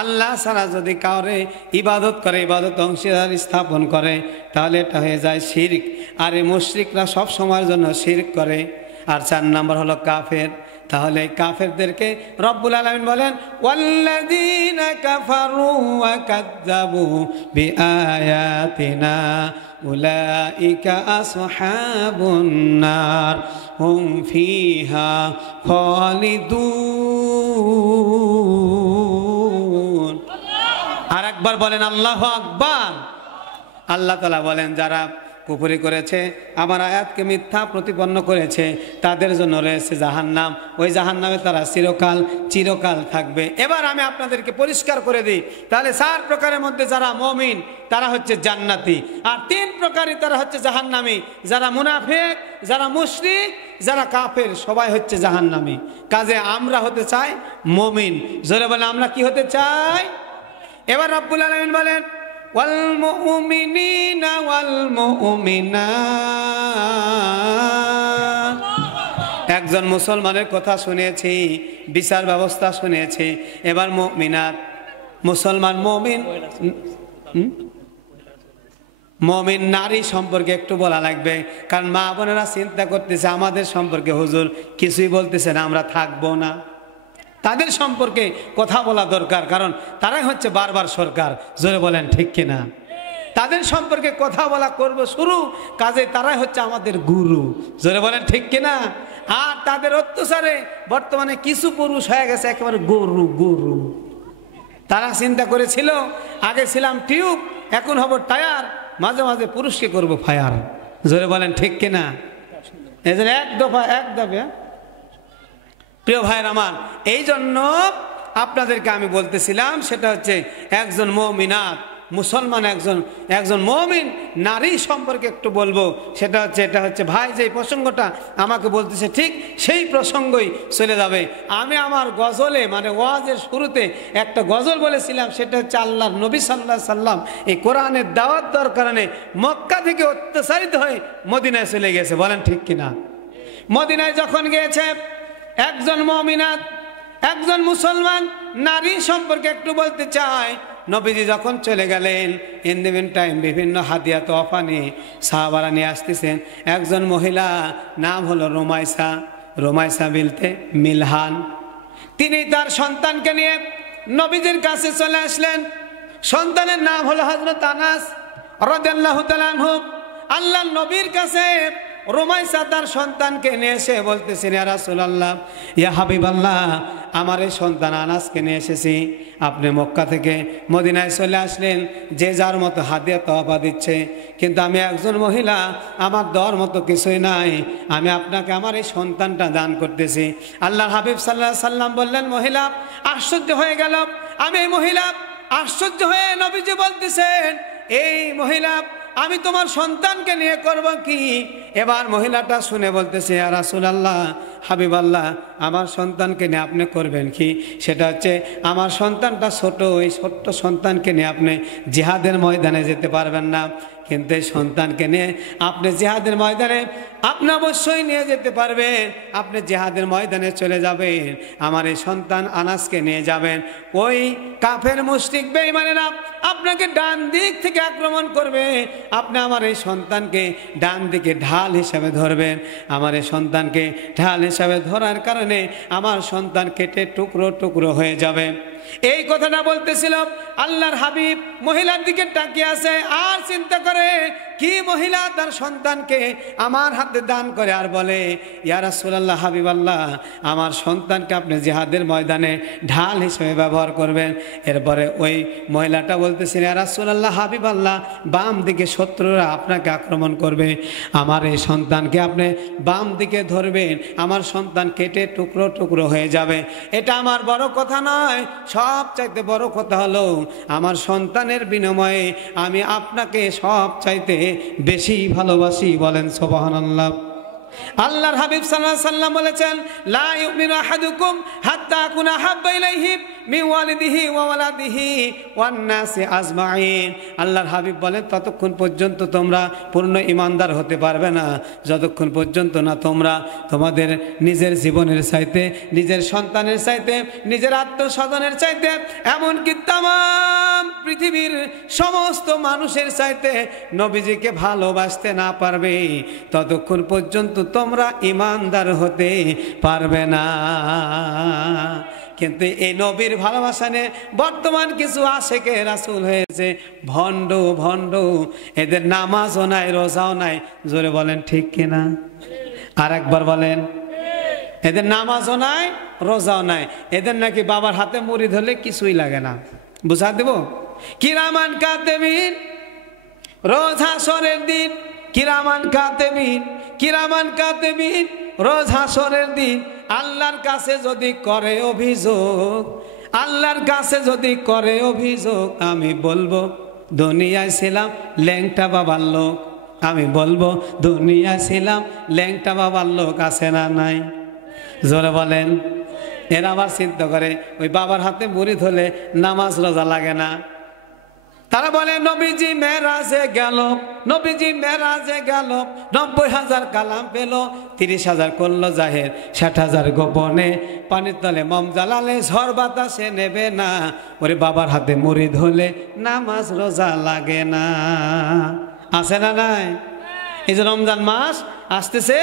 আল্লাহ ছাড়া যদি কাউরে ইবাদত করে, ইবাদত অংশীদার স্থাপন করে, তাহলে এটা হয়ে যায় শিরক। আর এই মুশরিকরা সব সময়ের জন্য শিরক করে। আর 4 নম্বর হলো কাফের। তাহলে কাফেরদেরকে রব্বুল আলামিন বলেন ওয়াল্লাযীনা কাফারু ওয়া কাযযাবু বিআয়াতিনা উলাইকা আসহাবুন নার হুম ফিহা খালিদুন। আর একবার বলেন আল্লাহু আকবার। আল্লাহ তাআলা বলেন যারা কুফরি করেছে, আমার আয়াতকে মিথ্যা প্রতিপন্ন করেছে, তাদের জন্য রয়েছে জাহান্নাম। ওই জাহান্নামে তারা চিরকাল থাকবে। এবার আমি আপনাদেরকে পরিষ্কার করে দিই। তাহলে 4 প্রকারের মধ্যে যারা মুমিন তারা হচ্ছে জান্নাতি, আর 3 প্রকারই তারা হচ্ছে জাহান্নামী। যারা মুনাফিক, যারা মুশরিক, যারা কাফের, সবাই হচ্ছে জাহান্নামী। কাজে আমরা হতে চাই মুমিন। জোরে বলে আমরা কি হতে চাই? এবার রব্বুল আলামিন বলেন والمؤمنين والمؤمنات। একজন মুসলমানের কথা শুনেছি, বিচার ব্যবস্থা শুনেছি। এবার মুমিনাত, মুসলমান মুমিন নারী সম্পর্কে একটু বলা লাগবে। কারণ মা বোনেরা চিন্তা করতেছে আমাদের সম্পর্কে হুজুর কিছুই বলতেছে না, আমরা থাকবো না। তাদের সম্পর্কে কথা বলা দরকার, কারণ তারাই হচ্ছে বারবার সরকার। জোরে বলেন ঠিক কিনা? তাদের সম্পর্কে কথা বলা করব শুরু, কাজে তারাই হচ্ছে আমাদের গুরু। জোরে বলেন ঠিক কিনা? আর তাদের অত্যাচারে বর্তমানে কিছু পুরুষ হয়ে গেছে একেবারে গরু। তারা চিন্তা করেছিল আগে ছিলাম টিউব, এখন হব টায়ার, মাঝে মাঝে পুরুষকে করব ফায়ার। জোরে বলেন ঠিক কিনা? এই জন্য এক দফা প্রিয় ভাইয়ের আমার, এই জন্য আপনাদেরকে আমি বলতেছিলাম সেটা হচ্ছে একজন মুমিনাত মুসলমান, একজন মুমিন নারী সম্পর্কে একটু বলবো। এটা হচ্ছে ভাই যে প্রসঙ্গটা আমাকে বলতেছে ঠিক সেই প্রসঙ্গই চলে যাবে। আমি আমার গজলে মানে ওয়াজের শুরুতে একটা গজল বলেছিলাম, সেটা হচ্ছে আল্লাহর নবী সাল্লাল্লাহু আলাইহি সাল্লাম এই কোরআনের দাওয়াত দেওয়ার কারণে মক্কা থেকে অত্যাচারিত হয়ে মদিনায় চলে গেছে। বলেন ঠিক কিনা? মদিনায় যখন গিয়েছে একজন মুমিনাত, একজন মুসলমান নারী সম্পর্কে একটু বলতে চাই। নবীজি যখন চলে গেলেন, ইন দ্য মিন টাইম বিভিন্ন হাদিয়া তোহফা নিয়ে সাহাবারা নিয়ে আসতেছেন। একজন মহিলা নাম হলো রোমাইসা বিনতে মিলহান। তিনি তার সন্তানকে নিয়ে নবীজির কাছে চলে আসলেন। সন্তানের নাম হলো হযরত আনাস রাদিয়াল্লাহু তাআলা আনহু। আল্লাহ নবীর কাছে রোমাইসা তার সন্তানকে নিয়ে এসে বলতেছেন ইয়া রাসূলুল্লাহ, ইয়া হাবিবাল্লাহ, আমার এই সন্তান আনাসকে নিয়ে এসেছি। আপনি মক্কা থেকে মদিনায় চলে আসলেন, যে যার মতো হাদিয়া তোহফা দিচ্ছে, কিন্তু আমি একজন মহিলা, আমার দেওয়ার মতো কিছুই নাই। আমি আপনাকে আমার এই সন্তানটা দান করতেছি। আল্লাহর হাবিব সাল্লাল্লাহু আলাইহি সাল্লাম বললেন, মহিলা আশ্চর্য হয়ে গেল। আমি এই মহিলা আশ্চর্য হয়ে নবীজি বলতেছেন, এই মহিলা আমি তোমার সন্তানকে নিয়ে করব কি? এবার মহিলাটা শুনে বলতেছে ইয়া রাসূলুল্লাহ, হাবিব আল্লাহ, আমার সন্তানকে নিয়ে আপনি করবেন কি? সেটা হচ্ছে আমার সন্তানটা ছোট, ওই ছোট্ট সন্তানকে নিয়ে আপনি জিহাদের ময়দানে যেতে পারবেন না, কিন্তু এই সন্তানকে নিয়ে আপনি জিহাদের ময়দানে আপনি অবশ্যই নিয়ে যেতে পারবেন। আপনি জিহাদের ময়দানে চলে যাবেন, আমার এই সন্তান আনাসকে নিয়ে যাবেন। ওই কাফের মুশরিক বেঈমানেরা আপনাকে ডান দিক থেকে আক্রমণ করবে, আপনি আমার এই সন্তানকে ডান দিকে ঢাল হিসাবে ধরবেন। আমার এই সন্তানকে ঢাল হিসাবে ধরার কারণে আমার সন্তান কেটে টুকরো টুকরো হয়ে যাবে। এই কথাটা বলতেছিল আল্লাহর হাবিব মহিলার দিকে তাকিয়ে আছে আর চিন্তা করে, কি মহিলা তার সন্তানকে আমার হাতে দান করে আর বলে, ইয়া রাসূলুল্লাহ, হাবিব আল্লাহ, আমার সন্তানকে আপনি জিহাদের ময়দানে ঢাল হিসেবে ব্যবহার করবেন। এরপরে ওই মহিলাটা বলতেছেন, ইয়া রাসূলুল্লাহ, হাবিব আল্লাহ, বাম দিকে শত্রুরা আপনাকে আক্রমণ করবে, আমার এই সন্তানকে আপনি বাম দিকে ধরবেন, আমার সন্তান কেটে টুকরো টুকরো হয়ে যাবে। এটা আমার বড় কথা নয়, সবচাইতে বড় কথা হলো আমার সন্তানের বিনিময়ে আমি আপনাকে সবচাইতে বেশি ভালোবাসি। বলেন সুবহানাল্লাহ। আল্লাহর হাবিব সাল্লাল্লাহু আলাইহি ওয়াসাল্লাম বলেছেন, লা ইউমিনু আহাদুকুম হাত্তা আকুনা হাব্বা ইলাইহি মিন ওয়ালিদিহি ওয়া ওয়ালাদিহি ওয়ান নাসি আজমাইন। আল্লাহর হাবিব বলেন, ততক্ষণ পর্যন্ত তোমরা পূর্ণ ঈমানদার হতে পারবে না যতক্ষণ পর্যন্ত না তোমরা তোমাদের নিজের জীবনের চাইতে, নিজের সন্তানের চাইতে, নিজের আত্মস্বজনের চাইতে, এমনকি তামাম পৃথিবীর সমস্ত মানুষের চাইতে নবীজিকে ভালোবাসতে না পারবে, ততক্ষণ পর্যন্ত তোমরা ঈমানদার হতে পারবে না। কিন্তু এই নবীর ভালোবাসা নিয়ে বর্তমান কিছু আশেকে রাসূল হয়েছে ভণ্ড ভণ্ড, এদের নামাজও নাই, রোজাও নাই। জোরে বলেন ঠিক কিনা? আর একবার বলেন, এদের নামাজও নাই, রোজাও নাই। এদের নাকি বাবার হাতে মুড়ি ধরলে কিছুই লাগে না। বুঝা দেব? কিরামান কাতিবিন, রোজ হাসরের দিন, কিরামান কাতিবিন, কিরামান কাতিবিন, রোজ হাসরের দিন আল্লাহর কাছে যদি করে অভিযোগ, আল্লাহর কাছে যদি করে অভিযোগ, আমি বলবো দুনিয়ায় ছিলাম ল্যাংটা বাবার লোক, আমি বলবো দুনিয়ায় ছিলাম ল্যাংটা বাবার লোক। আছে না নাই? জোরে বলেন। এরা আবার চিন্তা করে ওই বাবার হাতে মুড়ি ধরলে নামাজ রোজা লাগে না। তারা বলে নবীজি মেরাজে গেল, নবীজি মেরাজে গেল, 90,000 কালাম পেল, 30,000 করলো জাহের, 60,000 গোপনে, পানির তলে মম জ্বালালে ঝড় বাতাসে নেবে না। ওরে বাবার হাতে মুড়ি ধরলে নামাজ রোজা লাগে না। আছে না নাই? এই যে রমজান মাস আসতেছে,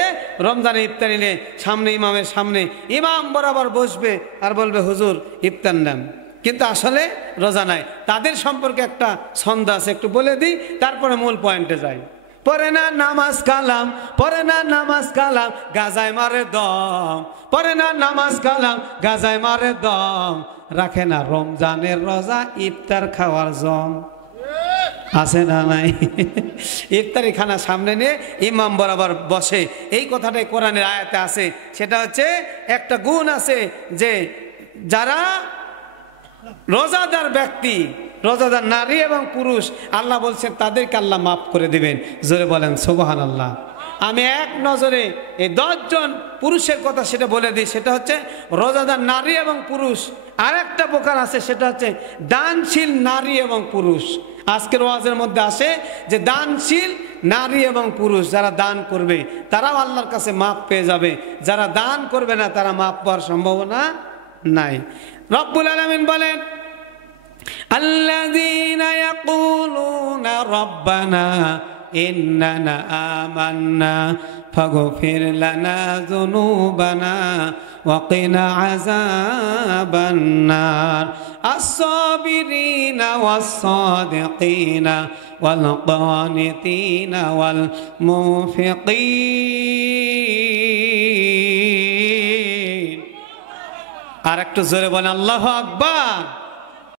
রমজানে ইফতারি নিয়ে সামনে ইমামের সামনে ইমাম বরাবর বসবে আর বলবে হুজুর ইফতার নেন, কিন্তু আসলে রোজা নাই। তাদের সম্পর্কে একটা ছন্দ আছে, একটু বলে দিই, তারপরে মূল পয়েন্টে যাই। পরে না নামাজ কালাম, পরে না নামাজ কালাম, গাজায় মারে দম, পরে না নামাজ কালাম, গাজায় মারে দম, রাখে না রমজানের রোজা, ইফতার খাওয়ার জম। আছে না নাই? ইফতারি খানা সামনে নিয়ে ইমাম বরাবর বসে। এই কথাটাই কোরআনের আয়াতে আছে। সেটা হচ্ছে একটা গুণ আছে যে যারা রোজাদার ব্যক্তি, রোজাদার নারী এবং পুরুষ, আল্লাহ বলছেন তাদেরকে আল্লাহ মাফ করে দিবেন। জোরে বলেন সুবহানাল্লাহ। আমি এক নজরে এই 10 জন পুরুষের কথা সেটা বলে দিই। সেটা হচ্ছে রোজাদার নারী এবং পুরুষ। আর একটা প্রকার আছে, সেটা হচ্ছে দানশীল নারী এবং পুরুষ। আজকের ওয়াজের মধ্যে আসে যে দানশীল নারী এবং পুরুষ যারা দান করবে তারাও আল্লাহর কাছে মাফ পেয়ে যাবে, যারা দান করবে না তারা মাফ পাওয়ার সম্ভাবনা নাই। রব্বুল আলামিন বলেন, আল্লাযীনা ইয়াকুলুনা রাব্বানা ইন্নানা আমান্না ফাগফির লানা যুনুবানা ওয়া কিনা আযাবান নার আস-সাবিরিনা ওয়াস-সাদিকিনা ওয়াল কানিতিনা ওয়াল মুনফিকিন। আর একটু জোরে বলেন আল্লাহু আকবার।